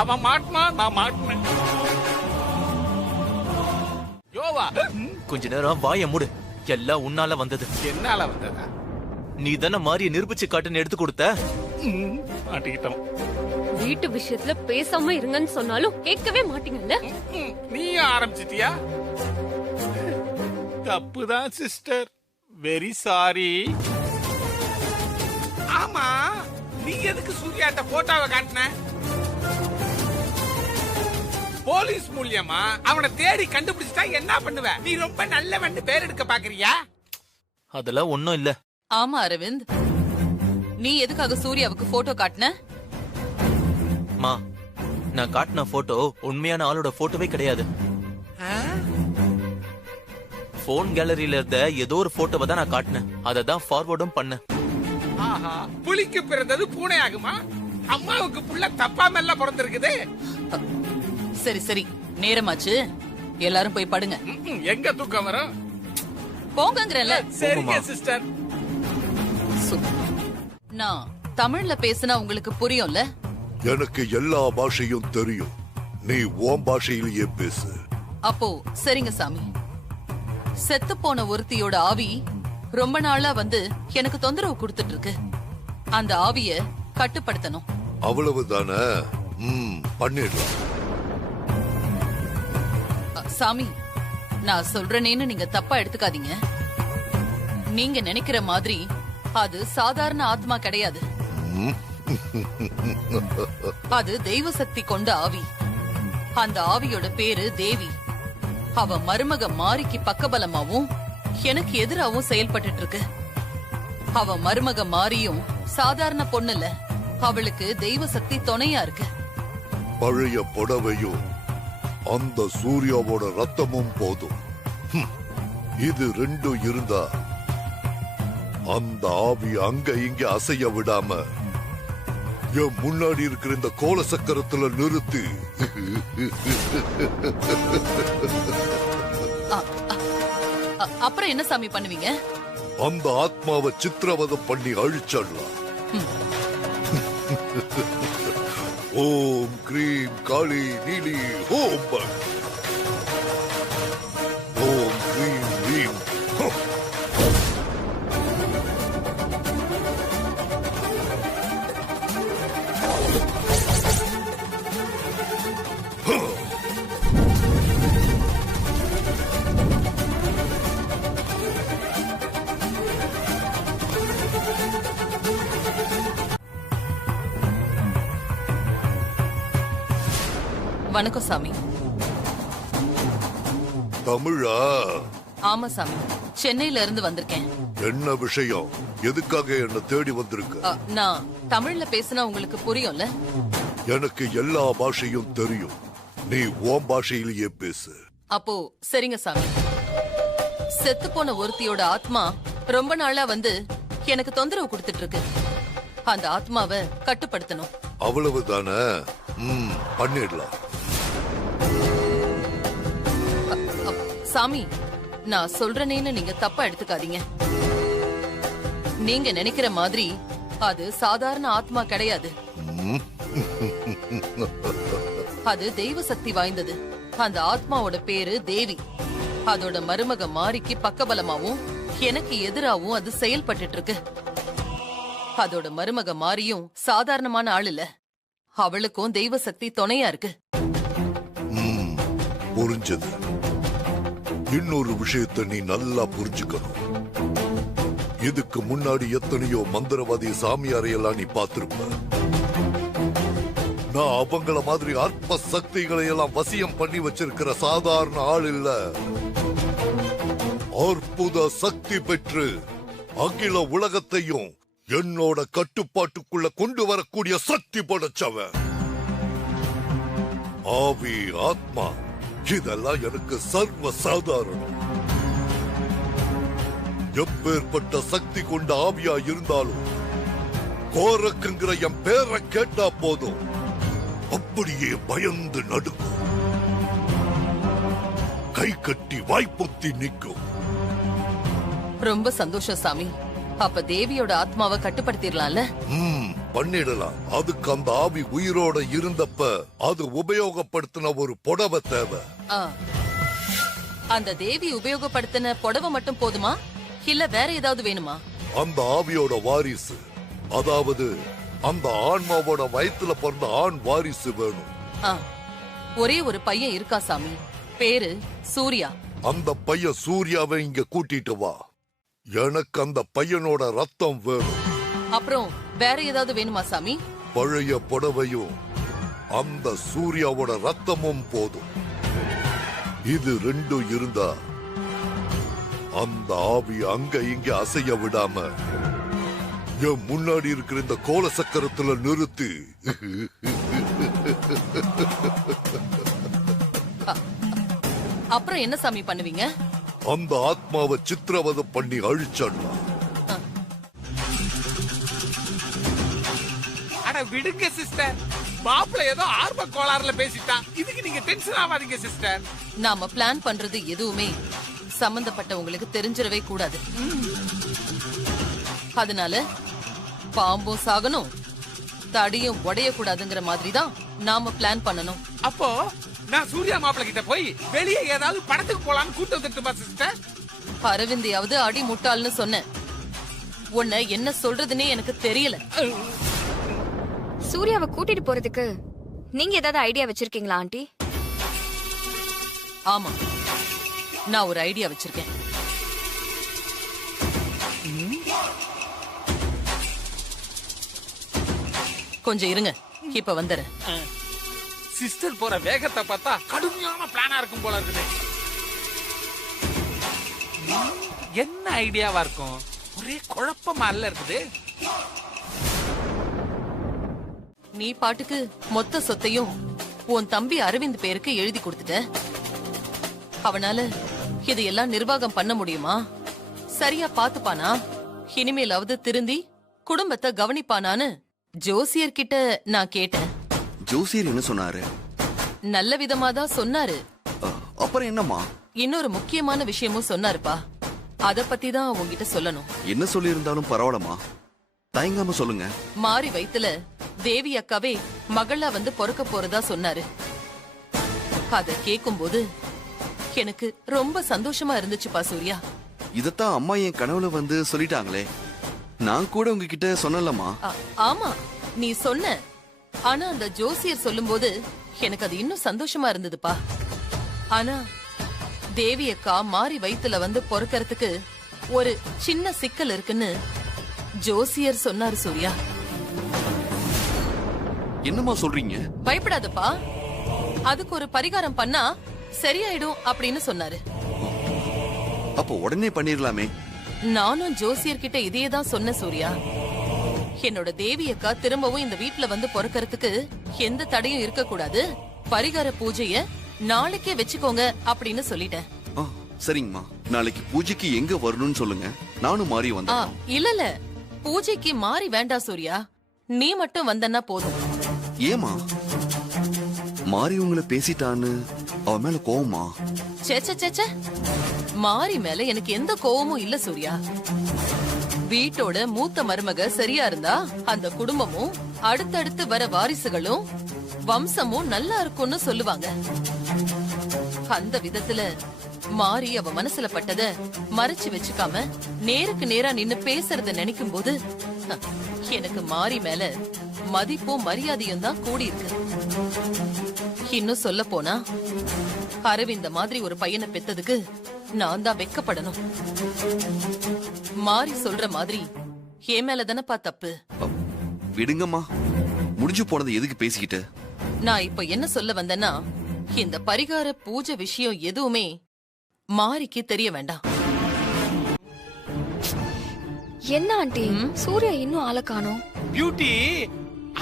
அவன் மாட்டினா நான் மாட்டினேன். யோவா, கொஞ்ச நேரம் வாய மூடு. எல்லாம் உன்னால வந்தது. என்னால வந்ததா? நீ தானே மாறிய நிரூபிச்சு காட்டுன்னு எடுத்து கொடுத்த. மாட்டிக்கிட்டோம். வீட்டு விஷயத்துல பேசாம இருங்கன்னு சொன்னாலும் கேட்கவே மாட்டீங்கல்ல. நீயும் ஆரம்பிச்சிட்டியா? தப்புதான் சிஸ்டர், வெரி சாரி. ஆமா, நீ எதுக்கு சூர்யாட்ட போட்டோவை காட்டின? போலீஸ் மூலியமா அவனை தேடி கண்டுபிடிச்சிட்டா என்ன பண்ணுவ? நீ ரொம்ப நல்லவன்னு பேர் எடுக்க பாக்குறியா? அதெல்லாம் ஒண்ணும் இல்ல. ஆமா அரவிந்த், நீ எதுக்காக சூர்யாவுக்கு போட்டோ காட்டின? மா, நான் காட்டின போட்டோ உண்மையான ஆளோட போட்டோவே கிடையாது. போன் கேலரியில இருந்த ஏதோ ஒரு போட்டோவை தான் நான் காட்டினேன். அதை தான் ஃபார்வர்டும் பண்ணேன். ஆஹா, புலிக்கு பிறந்தது பூனை ஆகுமா? அம்மாவுக்கு புள்ள தப்பாம எல்லாம் பிறந்திருக்குது. சரி சரி, நேரமாச்சு, எல்லாரும் போய் படுங்க. எங்க தூக்கம் வரும்? போங்கங்கறல. சரிங்க சிஸ்டர். நான் தமிழ்ல பேசினா உங்களுக்கு புரியும்ல? எனக்கு எல்லா பாஷையும் தெரியும். நீ உன் பாஷையிலேயே பேசு. அப்போ சரிங்க சாமி. செத்து போன ஒருத்தியோட ஆவி ரொம்ப நாளா வந்து எனக்கு தொந்தரவு கொடுத்துட்டு இருக்கு. அந்த ஆவிய கட்டுப்படுத்தணும். அவ்வளவுதானே? பண்ணிடலாம். சாமி, நான் சொல்றேன்னு நீங்க தப்பா எடுத்துக்காதீங்க. நீங்க நினைக்கிற மாதிரி அது சாதாரண ஆத்மா கிடையாது. அது தெய்வ சக்தி கொண்ட ஆவி. அந்த ஆவியோட பேரு தேவி. அவ மருமக மாரிக்கு பக்கபலமாவும் எனக்கு எதிராவும் செயல்பட்டு இருக்கு. அவ மருமக மாரியும் சாதாரண பொண்ணு இல்ல, அவளுக்கு தெய்வ சக்தி துணையா இருக்கு. பழைய புடவையும் அந்த சூர்யாவோட ரத்தமும் போதும். இது ரெண்டும் இருந்தா அந்த ஆவி அங்க இங்க அசைய விடாம என் முன்னாடி இருக்கிற இந்த கோல சக்கரத்துல நிறுத்தி அப்புறம் என்ன சாமி பண்ணுவீங்க? அந்த ஆத்மாவை சித்திரவதம் பண்ணி அழிச்சிடலாம். ஓம் cream Kali Neeli Om but. Om cream ரீம். வணக்கம் சாமி. தமிழா? ஆமா சாமி, சென்னையில இருந்து வந்திருக்கேன். என்ன விஷயம்? எதுக்காக என்ன தேடி வந்திருக்க? நான் தமிழ்ல பேசினா உங்களுக்கு புரியும்ல? எனக்கு எல்லா பாஷையும் தெரியும். நீ உன் பாஷையிலேயே பேசு. அப்போ சரிங்க சாமி. செத்து போன ஒருத்தியோட ஆத்மா ரொம்ப நாளா வந்து எனக்கு தொந்தரவு கொடுத்துட்டு இருக்கு. அந்த ஆத்மாவை கட்டுப்படுத்தணும். அவ்வளவுதானே? பண்ணிடலாம். சாமி, நான் சொல்றேன்னு நீங்க தப்பா எடுத்துக்காதீங்க. நீங்க நினைக்கிற மாதிரி அது சாதாரண ஆத்மா கிடையாது. அது தெய்வ சக்தி வாய்ந்தது. அந்த ஆத்மாவோட பேரு தேவி. அதோட மருமக மாரிக்கு பக்கபலமாவும் எனக்கு எதிராவும் அது செயல்பட்டு இருக்கு. அதோட மருமக மாரியும் சாதாரணமான ஆள் இல்ல, அவளுக்கும் தெய்வ சக்தி துணையா இருக்கு. புரிஞ்சது. இன்னொரு விஷயத்தை நீ நல்லா புரிஞ்சுக்கணும். இதுக்கு முன்னாடி எத்தனையோ மந்திரவாதி சாமியாரையெல்லாம் நீ பார்த்திருப்ப. நான் அவங்கள மாதிரி அற்ப சக்திகளை எல்லாம் வசியம் பண்ணி வச்சிருக்கிற சாதாரண ஆள் இல்ல. அற்புத சக்தி பெற்று அகில உலகத்தையும் என்னோட கட்டுப்பாட்டுக்குள்ள கொண்டு வரக்கூடிய சக்தி படைச்சவன். ஆவி, ஆத்மா இதெல்லாம் எனக்கு சர்வ சாதாரணம். எப்பேற்பட்ட சக்தி கொண்ட ஆவியா இருந்தாலும் கோரக்குங்கிற என் பேரை கேட்டா போதும் அப்படியே பயந்து நடுக்கும், கை கட்டி வாய்ப்பொத்தி நிற்கும். ரொம்ப சந்தோஷம் சாமி. அப்ப தேவியோட ஆத்மாவை கட்டுப்படுத்திடலாம்ல? பண்ணிடலாம். அதுக்கு அந்த ஆவி உயிரோட இருந்தப்ப அது உபயோகப்படுத்தின ஒரு புடவை தேவை. அந்த தேவி உபயோகப்படுத்தின புடவை மட்டும் போதுமா, இல்ல வேற ஏதாவது வேணுமா? அந்த ஆவியோட வாரிசு, அதாவது அந்த ஆன்மாவோட வயித்துல பிறந்த ஆண் வாரிசு வேணும். ஒரே ஒரு பையன் இருக்கா சாமி, பேரு சூர்யா. அந்த பையன் சூர்யாவை இங்க கூட்டிட்டு வா. எனக்கு அந்த பையனோட ரத்தம் வேணும். அப்புறம் வேற ஏதாவது வேணுமா சாமி? பழைய புடவையும் அந்த சூர்யாவோட ரத்தமும் போதும். இது ரெண்டும் இருந்தா அந்த ஆவி அங்க இங்க அசைய விடாம என் முன்னாடி இருக்கிற இந்த கோல சக்கரத்துல நிறுத்தி அப்புறம் என்ன சாமி பண்ணுவீங்க? அந்த ஆத்மாவை சித்திரவதை பண்ணி அழிச்சிடலாம். அட விடுங்க சிஸ்டர், மாப்பிள்ள ஏதோ ஆர்வ கோளாறுல பேசிட்டான். இதுக்கு நீங்க டென்ஷன் ஆகாதீங்க சிஸ்டர். நாம பிளான் பண்றது எதுவுமே சம்பந்தப்பட்டவங்களுக்கு தெரிஞ்சிடவே கூடாது. அதனால பாம்பும் சாகணும், தடியும் உடைய கூடாதுங்கிற மாதிரி தான் நாம பிளான் பண்ணணும். அப்போ நான் சூர்யா மாப்பிள்ள கிட்ட போய் வெளியே ஏதாவது படத்துக்கு போலான்னு கூட்டம் வந்துட்டுமா சிஸ்டர்? அரவிந்தையாவது அடி முட்டாள்னு சொன்னேன். உன்னை என்ன சொல்றதுன்னே எனக்கு தெரியல. சூர்யாவை கூட்டிட்டு போறதுக்கு நீங்க ஏதாவது ஐடியா வச்சிருக்கீங்களா ஆண்டி? ஆமா, நான் ஒரு ஐடியா வச்சிருக்கேன். கொஞ்சம் இருங்க, இப்ப வந்துறேன். சிஸ்டர் போற வேகத்தை பார்த்தா கடுமையான பிளானா இருக்கும் போல இருக்குது. என்ன ஐடியாவா இருக்கும்? ஒரே குழப்பமா இல்ல இருக்குது. நீ பாட்டுக்கு மொத்த சொத்தையும் உன் தம்பி அரவிந்த் பேருக்கு எழுதி கொடுத்துட்ட. அவனால இதையெல்லாம் நிர்வாகம் பண்ண முடியுமா? சரியா பாத்துப்பானா? இனிமேலாவது திருந்தி குடும்பத்தை கவனிப்பானான்னு ஜோசியர்கிட்ட நான் கேட்டேன். ஜோசியர் என்ன சொன்னாரு? நல்ல விதமா தான் சொன்னாரு. அப்புறம் என்னம்மா? இன்னொரு முக்கியமான விஷயமும் சொன்னாருப்பா. அத பத்தி தான் உங்ககிட்ட சொல்லணும். என்ன சொல்லி இருந்தாலும் பரவாயில்லமா, தயங்காம சொல்லுங்க. மாறி வயித்துல தேவி அக்காவே மகளா வந்து பொறக்க போறதா சொன்னாரு. அத கேக்கும்போது எனக்கு ரொம்ப சந்தோஷமா இருந்துச்சுப்பா சூர்யா. இதத்தான் அம்மா என் கனவுல வந்து சொல்லிட்டாங்களே. நான் கூட உங்ககிட்ட சொன்னலமா. ஆமா, நீ சொன்ன. ஆனா அந்த ஜோசியர் சொல்லும்போது எனக்கு அது இன்னும் சந்தோஷமா இருந்ததுப்பா. ஆனா தேவி அக்கா மாறி வயித்துல வந்து பொறக்கறதுக்கு ஒரு சின்ன சிக்கல் இருக்குன்னு ஜோசியர் சொன்னாரு சூர்யா. என்னமா சொல்றீங்க? பயப்படாதப்பா, அதுக்கு ஒரு பரிகாரம் பண்ணா சரியாயிடும் அப்படின்னு சொன்னாரு. அப்போ உடனே பண்ணிரலாமே. நானும் ஜோசியர் கிட்ட இதையே தான் சொன்ன சூர்யா. என்னோட தேவி அக்கா திரும்பவும் இந்த வீட்ல வந்து பொறக்கறதுக்கு எந்த தடையும் இருக்க கூடாது, பரிகார பூஜைய நாளைக்கே வெச்சுக்கோங்க அப்படின்னு சொல்லிட்டேன். சரிங்கம்மா, நாளைக்கு பூஜைக்கு எங்க வரணும்னு சொல்லுங்க, நானும் மாறி வந்தேன். இல்ல பூஜைக்கு மாறி வேண்டாம் சூர்யா, நீ மட்டும் வந்தன்னா போதும். ஏமா? மாறி உங்களை பேசிட்டான்னு அவ மேல கோவமா? சேச்ச மாறி மேல எனக்கு எந்த கோவமும் இல்ல சூர்யா. வீட்டோட மூத்த மருமக சரியா இருந்தா அந்த குடும்பமும் அடுத்தடுத்து வர வாரிசுகளும் வம்சமும் நல்லா இருக்கும்னு சொல்லுவாங்க. அந்த விதத்துல மாறி அவ மனசுல பட்டத மறைச்சு வச்சுக்காம நேருக்கு நேரா நின்னு பேசுறத நினைக்கும் போது எனக்கு மாறி மேல மதிப்பும் மரியாதையும் தான் கூடி இருக்கு. இன்னும் சொல்ல போனா அரவிந்த மாதிரி ஒரு பையனை பெத்ததுக்கு நான் தான் வெக்கப்படணும். மாறி சொல்ற மாதிரி என் மேல தானப்பா தப்பு. விடுங்கம்மா, முடிஞ்சு போனது எதுக்கு பேசிக்கிட்டு? நான் இப்ப என்ன சொல்ல வந்தேன்னா, இந்த பரிகார பூஜை விஷயம் எதுவுமே மாரிக்கு தெரிய வேண்டாம். என்ன ஆண்டி சூர்யா இன்னும் ஆளை காணோம்? பியூட்டி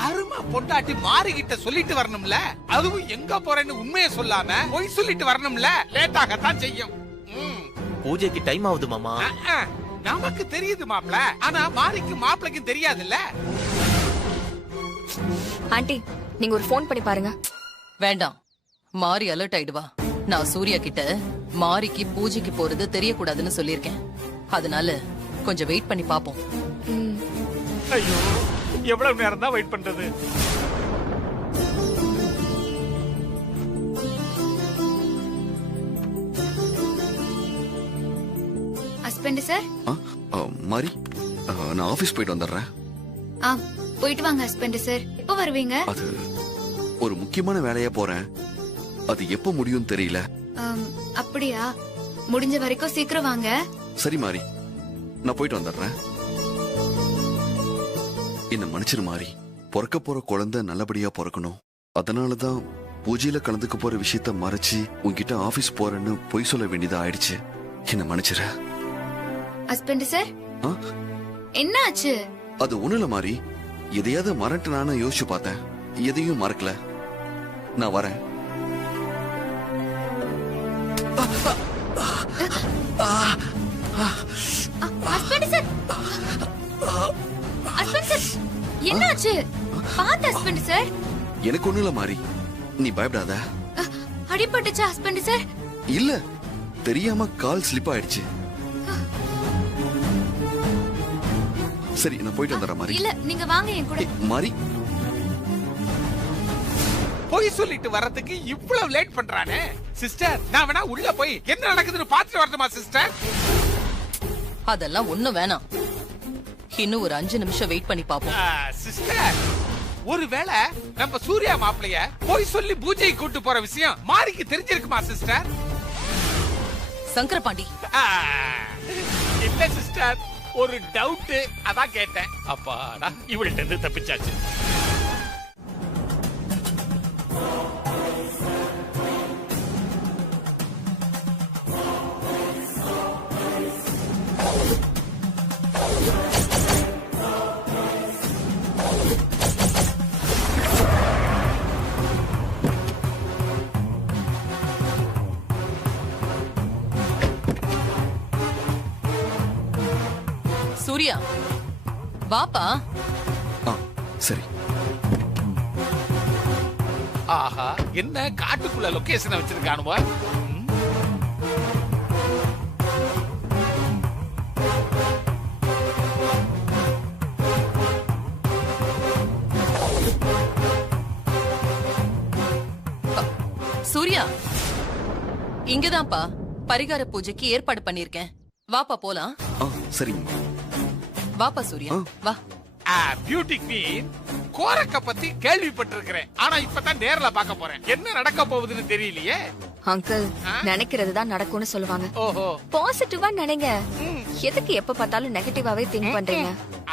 அருமா பொண்டாட்டி மாறிக்கிட்ட சொல்லிட்டு வரணும்ல, அதுவும் எங்க போறேன்னு உண்மையை சொல்லாம பொய் சொல்லிட்டு வரணும்ல, லேட்டாகத்தான் செய்யும். பூஜைக்கு டைம் ஆகுது மாமா. நமக்கு தெரியுது மாப்ள, ஆனா மாரிக்கு மாப்பிளைக்கும் தெரியாதுல்ல. ஆண்டி நீங்க ஒரு ஃபோன் பண்ணி பாருங்க. வேண்டாம், மாரி அலர்ட் ஆயிடுவா. நான் சூர்யா கிட்ட மாரிக்கு பூஜைக்கு போறது தெரியக்கூடாதுன்னு சொல்லியிருக்கேன். அதனால கொஞ்சம் வெயிட் பண்ணி பாப்போம். ஐயோ, எவ்வளவு நேரம் தான் வெயிட் பண்றது? Husband sir. மாரி, நான் ஆபீஸ் போயிட்டு வந்துடுறேன். போயிட்டு வாங்க ஹஸ்பண்ட் சார். எப்போ வருவீங்க? அது ஒரு முக்கியமான வேலையா போறேன். அது எப்போ முடியும் தெரியல. அப்படியா? முடிஞ்ச வரைக்கும் சீக்கிரம் வாங்க. சரி மாரி, நான் போயிட்டு வந்துடுறேன். என்ன மன்னிச்சிரு மாரி, பிறக்க போற குழந்தை நல்லபடியா பிறக்கணும். அதனாலதான் பூஜையில கலந்துக்க போற விஷயத்த மறைச்சு உன்கிட்ட ஆபீஸ் போறேன்னு பொய் சொல்ல வேண்டியதா ஆயிடுச்சு. என்ன மன்னிச்சிரு. ஹஸ்பண்ட் சார், என்ன ஆச்சு? அது ஒண்ணுல மாரி, எதையாவது மறட்டனான யோசிச்சு பார்த்தேன். எதையும் மறக்கல. நான் வரேன். ஹஸ்பண்ட் சார், ஹஸ்பண்ட் சார், என்ன ஆச்சு? பாத்து ஹஸ்பண்ட் சார். எனக்கு ஒண்ணுல மாரி, நீ பயப்படாத. அடிபட்டுச்சா ஹஸ்பண்ட் சார்? இல்ல, தெரியாம கால் ஸ்லிப் ஆயிடுச்சு. சரி, நான் போயிட்டு வந்துடுறேன் மாரி. இல்ல, நீங்க வாங்க என் கூட. மாரி, பொய் சொல்லிட்டு வரதுக்கு இவ்வளவு லேட் பண்றானே. சிஸ்டர், நான் வேணா உள்ள போய் என்ன நடக்குதுன்னு பாத்துட்டு வரட்டுமா சிஸ்டர்? அதெல்லாம் ஒண்ணும் வேணாம். இன்னும் ஒரு 5 நிமிஷம் வெயிட் பண்ணி பாப்போம். சிஸ்டர், ஒருவேளை நம்ம சூர்யா மாப்பிளைய பொய் சொல்லி பூஜை கூட்டு போற விஷயம் மாரிக்கு தெரிஞ்சிருக்குமா சிஸ்டர்? சங்கரபாண்டி, இல்ல சிஸ்டர், ஒரு டவுட், அதான் கேட்டேன். அப்பாடா, இவள்கிட்ட இருந்து தப்பிச்சாச்சு. சூர்யா வாப்பா. சரி. ஆஹா, என்ன காட்டுக்குள்ள லொகேஷன் வச்சிருக்கானுவா? சூர்யா, இங்கதான்ப்பா பரிகார பூஜைக்கு ஏற்பாடு பண்ணிருக்கேன். வாப்பா போலாம். சரிங்க. வாப்பா சூர்யா, வா. பியூட்டி குவீன் கோரக்க பத்தி கேள்விப்பட்டிருக்கிறேன். ஆனா இப்பதான் நேர்ல பார்க்க போறேன். என்ன நடக்க போகுதுன்னு தெரியலையே. அங்கிள், நினைக்கிறதுதான் நடக்கும்னு சொல்லுவாங்க. ஓஹோ, பாசிட்டிவா நினைங்க. எதுக்கு எப்ப பார்த்தாலும் நெகட்டிவாவே திங்க் பண்றீங்க?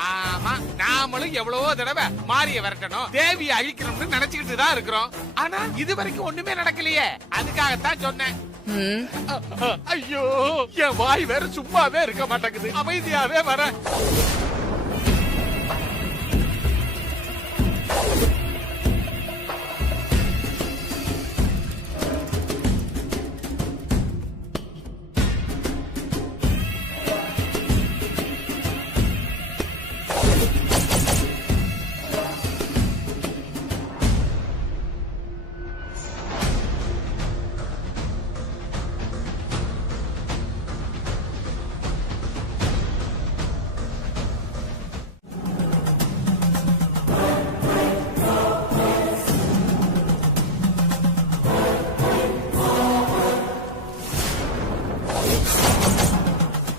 ஆமா, நாமளும் எவ்வளவோ தடவை மாரிய விரட்டணும், தேவியை அழிக்கணும்னு நினைச்சுக்கிட்டு தான் இருக்கிறோம். ஆனா இது வரைக்கும் ஒண்ணுமே நடக்கலையே. அதுக்காகத்தான் சொன்னேன். ஐயோ, என் வாய் வேற சும்மாவே இருக்க மாட்டேங்குது. அமைதியாவே வர.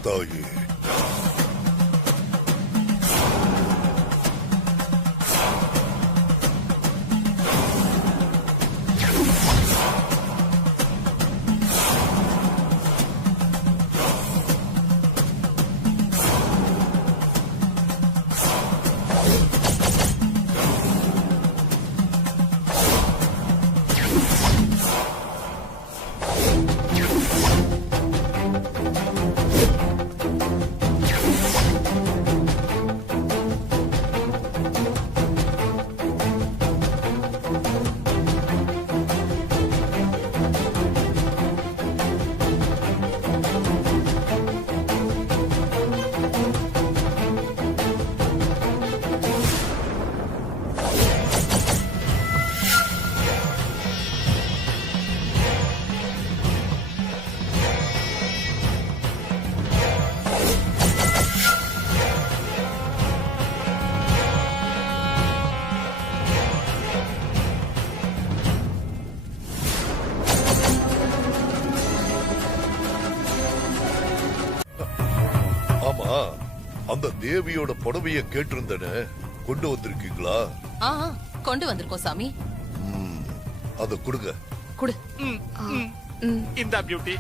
தாயே, அந்த தேவியோட புடவைய கேட்டிருந்தேனே, கொண்டு வந்திருக்கீங்களா? கொண்டு வந்திருக்கோம் சாமி. அத கொடுங்க. குடு. இந்த பியூட்டி.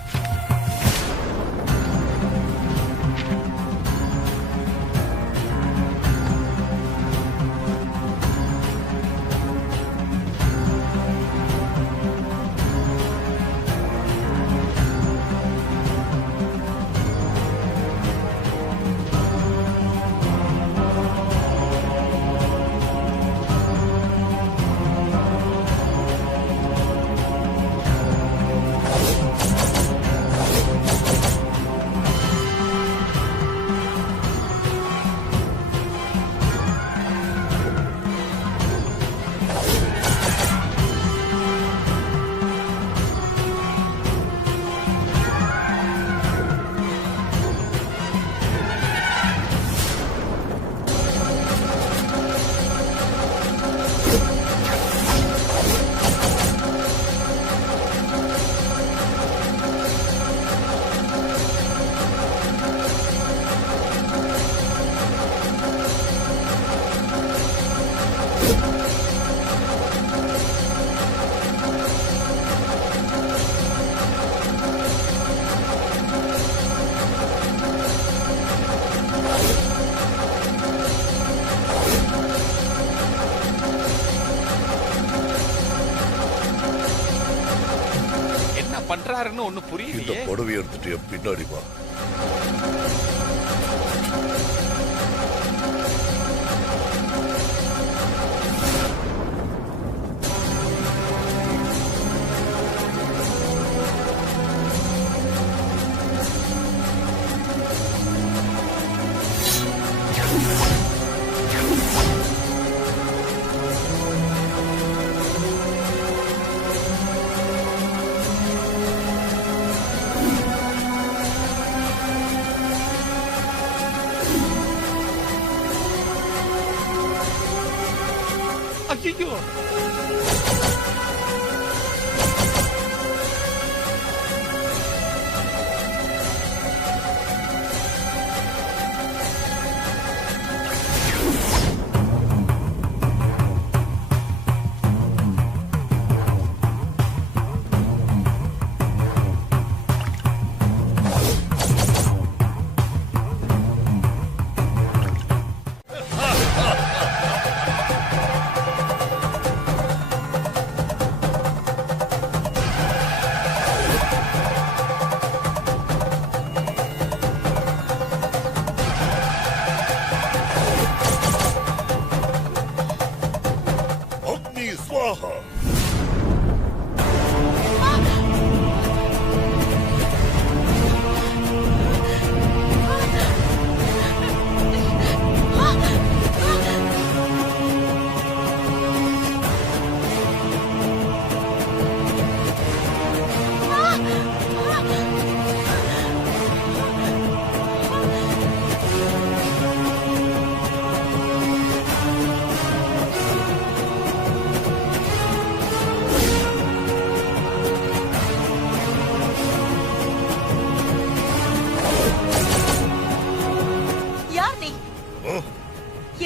பண்றாருன்னு ஒண்ணு புரியலையே. இந்த புடவை எடுத்துட்டு பின்னாடி வா. ஐயோ,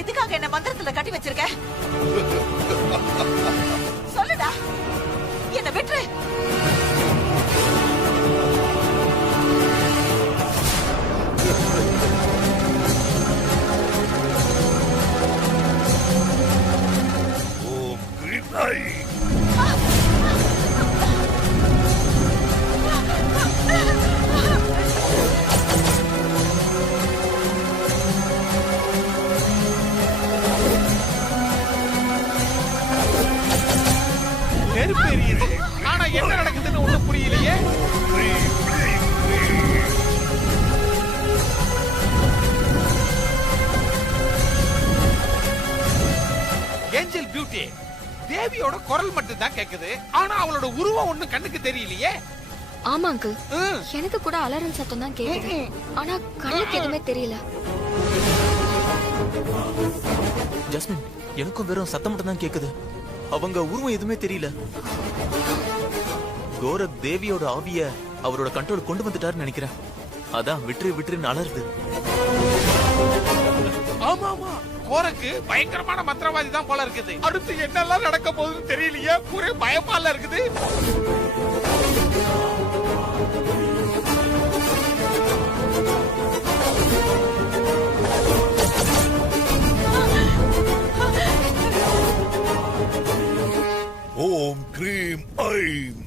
எதுக்காக என்ன மந்திரத்துல கட்டி வச்சிருக்க? சொல்லுடா, என்ன விட்டுரு. ஆனா என்ன நடக்குதுன்னு ஒண்ணும் புரியலையே. ஏஞ்சல் பியூட்டி, தேவியோட குரல் மட்டும் தான் கேக்குது. ஆனா அவளோட உருவம் ஒண்ணு கண்ணுக்கு தெரியலையே. ஆமா அங்கிள், எனக்கு கூட அலறல் சத்தம் தான் கேக்குது. ஆனா கண்ணுக்கு எதுவுமே தெரியல. ஜஸ்மின், எனக்கும் வெறும் சத்தம் மட்டும் தான் கேக்குது. அவங்க உருவம் எதுவுமே தெரியல. கோரக் தேவியோட ஆவிய அவரோட கண்ட்ரோல் கொண்டு வந்துட்டாருன்னு நினைக்கிறேன். அதான் விட்டுரு விட்டுருன்னு அலறுது. ஆமா ஆமா, கோரக்கு பயங்கரமான மந்திரவாதி தான் போல இருக்குது. அடுத்து என்னெல்லாம் நடக்க போகுதுன்னு தெரியலையே, ஒரே பயமால இருக்குது. ஓம் கிரீம் ஐம்.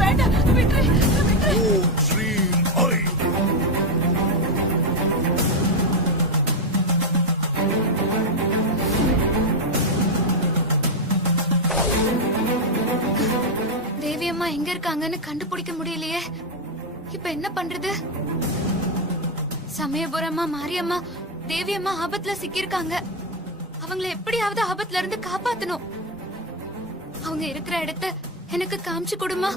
வேண்டாம், விட்டுரு, விட்டுரு. ஓம் ஸ்ரீம் ஐம். தேவி அம்மா எங்க இருக்காங்கன்னு கண்டுபிடிக்க முடியலையே. இப்ப என்ன பண்றது? சமயபுரம்மா, மாரியம்மா, தேவி அம்மா ஆபத்துல சிக்கியிருக்காங்க. அவங்களை எப்படியாவது ஆபத்துல இருந்து காப்பாத்தணும். அவங்க இருக்கிற இடத்த எனக்கு காமிச்சு கொடுமா.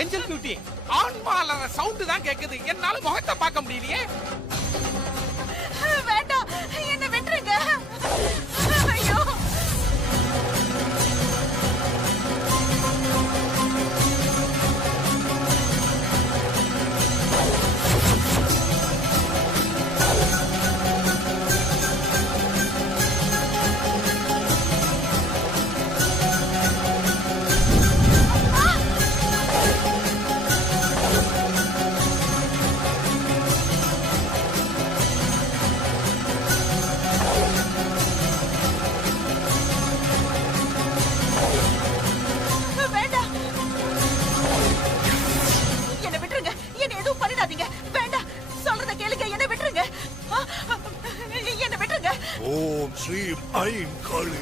ஏஞ்சல் பியூட்டி, ஆன்மால சவுண்ட் தான் கேக்குது. என்னால முகத்தை பார்க்க முடியலையே. வேண்டாம், என்ன விட்டுருங்க. ஐயோ, வேண்டாம். என்ன விட்டுருங்க. என்ன எதுவும் பண்ணிடாதீங்க. வேண்டாம், சொல்றத கேளுங்க. என்ன விட்டுருங்க. என்ன விட்டுருங்க. ஓம் ஸ்ரீம் ஐம் காளி.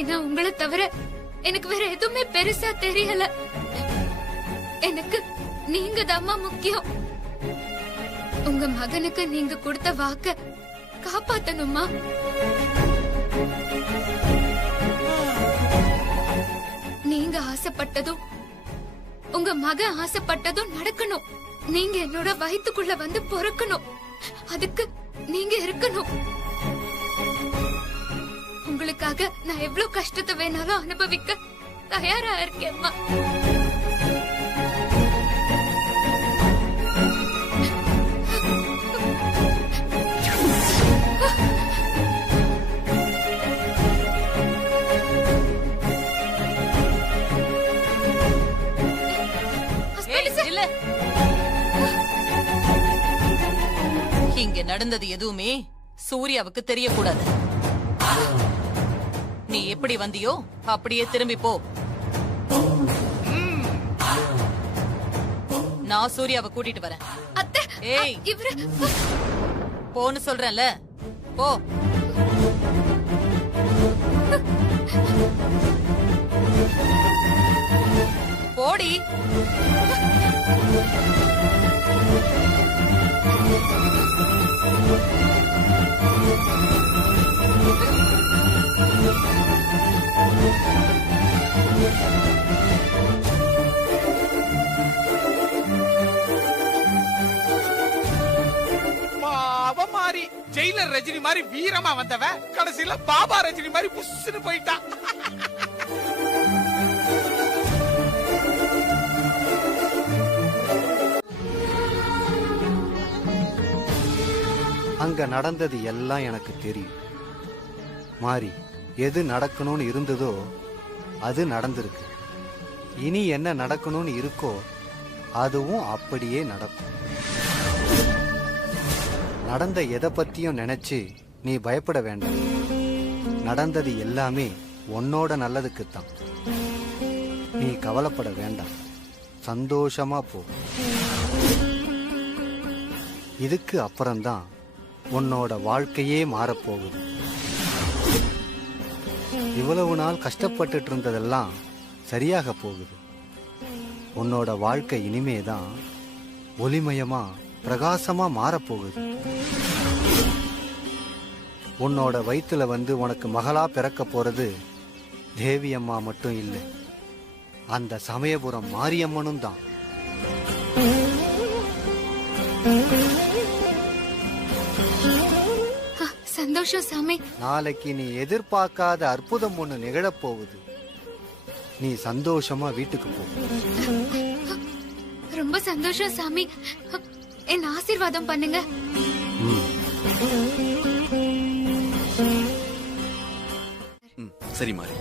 ஏன்னா உங்களை தவிர எனக்கு வேற எதுவுமே பெருசா தெரியல. எனக்கு நீங்க தாம்மா முக்கியம். உங்க மகனுக்கு நீங்க கொடுத்த வாக்க காப்பாத்தணுமா? நீங்க ஆசைப்பட்டதும் உங்க மகன் ஆசைப்பட்டதும் நடக்கணும். நீங்க என்னோட வயித்துக்குள்ள வந்து பொறுக்கணும். அதுக்கு நீங்க இருக்கணும். உங்களுக்காக நான் எவ்வளவு கஷ்டத்தை வேணாலும் அனுபவிக்க தயாரா இருக்கேம்மா. இல்ல, இங்க நடந்தது எதுவுமே சூர்யாவுக்கு தெரியக்கூடாது. நீ எப்படி வந்தியோ அப்படியே திரும்பி போ. நான் சூர்யாவை கூட்டிட்டு வரேன். ஏய், போன்னு சொல்றேன்ல, போ. போடி. மாறி ஜெயிலர் ரஜினி மாதிரி வீரமா வந்தவ கடைசியில பாபா ரஜினி மாதிரி புஷ்னு போயிட்டான். அங்க நடந்தது எல்லாம் எனக்கு தெரியும். மாறி, எது நடக்கணும்னு இருந்ததோ அது நடந்திருக்கு. இனி என்ன நடக்கணும்னு இருக்கோ அதுவும் அப்படியே நடக்கும். நடந்த எதை பத்தியும் நினைச்சு நீ பயப்பட வேண்டாம். நடந்தது எல்லாமே உன்னோட நல்லதுக்குத்தான். நீ கவலைப்பட வேண்டாம். சந்தோஷமா போ. இதுக்கு அப்புறம்தான் உன்னோட வாழ்க்கையே மாறப்போகுது. இவ்வளவு நாள் கஷ்டப்பட்டுட்டு இருந்ததெல்லாம் சரியாக போகுது. உன்னோட வாழ்க்கை இனிமேதான் ஒளிமயமா பிரகாசமா மாறப்போகுது. உன்னோட வயித்துல வந்து உனக்கு மகளா பிறக்க போறது தேவி அம்மா மட்டும் இல்லை, அந்த சமயபுரம் மாரியம்மனும் தான். சந்தோஷம் சாமி. நாளைக்கு நீ எதிர்பார்க்காத அற்புதம் ஒண்ணு நிகழப் போகுது. நீ சந்தோஷமா வீட்டுக்கு போ. ரொம்ப சந்தோஷம் சாமி. என் ஆசீர்வாதம் பண்ணுங்க. சரி மாறி.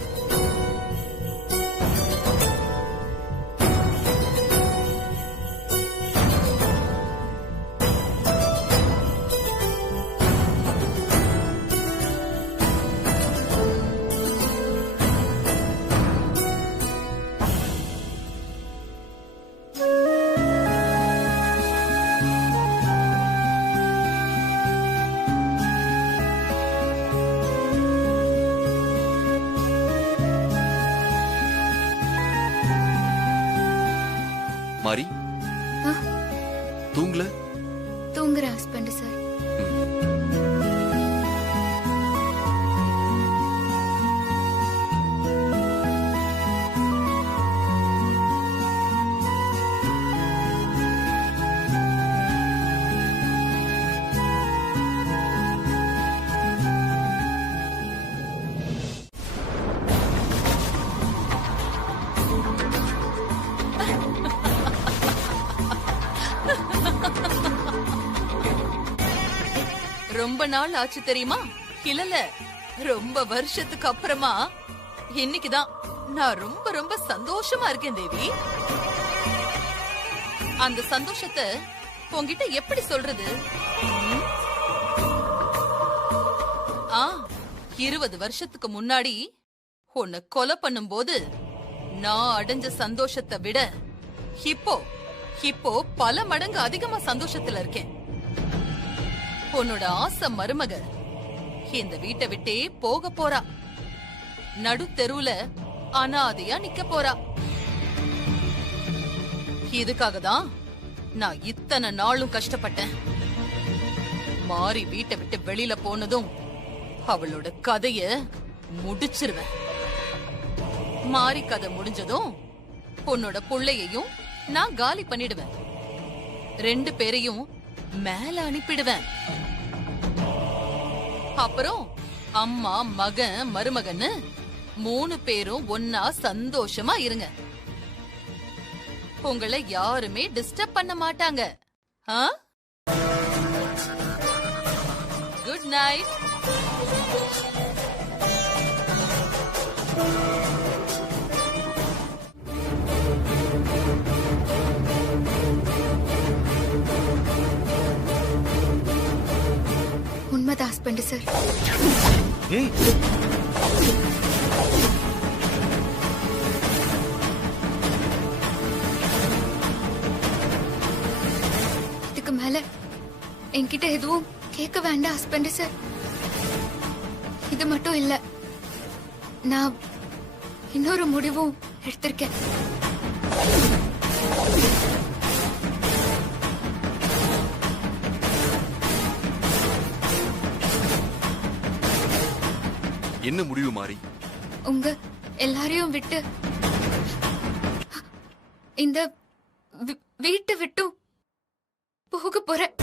மாறி, தூங்கல? தூங்குற ஹஸ்பண்ட் சார். ரொம்ப நாள் ஆச்சு தெரியுமா? இல்ல ரொம்ப வருஷத்துக்கு அப்புறமா இன்னைக்குதான் நான் ரொம்ப ரொம்ப சந்தோஷமா இருக்கேன் தேவி. அந்த சந்தோஷத்தை உன்கிட்ட எப்படி சொல்றது? 20 வருஷத்துக்கு முன்னாடி உன்னை கொலை பண்ணும்போது நான் அடைஞ்ச சந்தோஷத்தை விட இப்போ பல மடங்கு அதிகமா சந்தோஷத்துல இருக்கேன். உன்னோட ஆசை மருமக இந்த வீட்டை விட்டே போக போறா. நடு தெருவுல அனாதையா நிக்க போறா. இதுக்காக தான் நான் இத்தனை நாளும் கஷ்டப்பட்டேன். மாறி வீட்டை விட்டு வெளியில போனதும் அவளோட கதைய முடிச்சிருவேன். மாறி கதை முடிஞ்சதும் உன்னோட புள்ளையையும் நான் காலி பண்ணிடுவேன். 2 பேரையும் மேல அனுப்பிடுவேன். அப்புறம் அம்மா, மகன், மருமகன்னு 3 பேரும் ஒன்னா சந்தோஷமா இருங்க. உங்களை யாருமே டிஸ்டர்ப் பண்ண மாட்டாங்க. Good night. உண்மைதான் ஹஸ்பண்ட் சார். இதுக்கு மேல என்கிட்ட எதுவும் கேட்க வேண்டாம் ஹஸ்பண்ட் சார். இது மட்டும் இல்ல, நான் இன்னொரு முடிவும் எடுத்திருக்கேன். என்ன முடிவு மாறி? உங்க எல்லாரையும் விட்டு இந்த வீட்டை விட்டு போக போறேன்.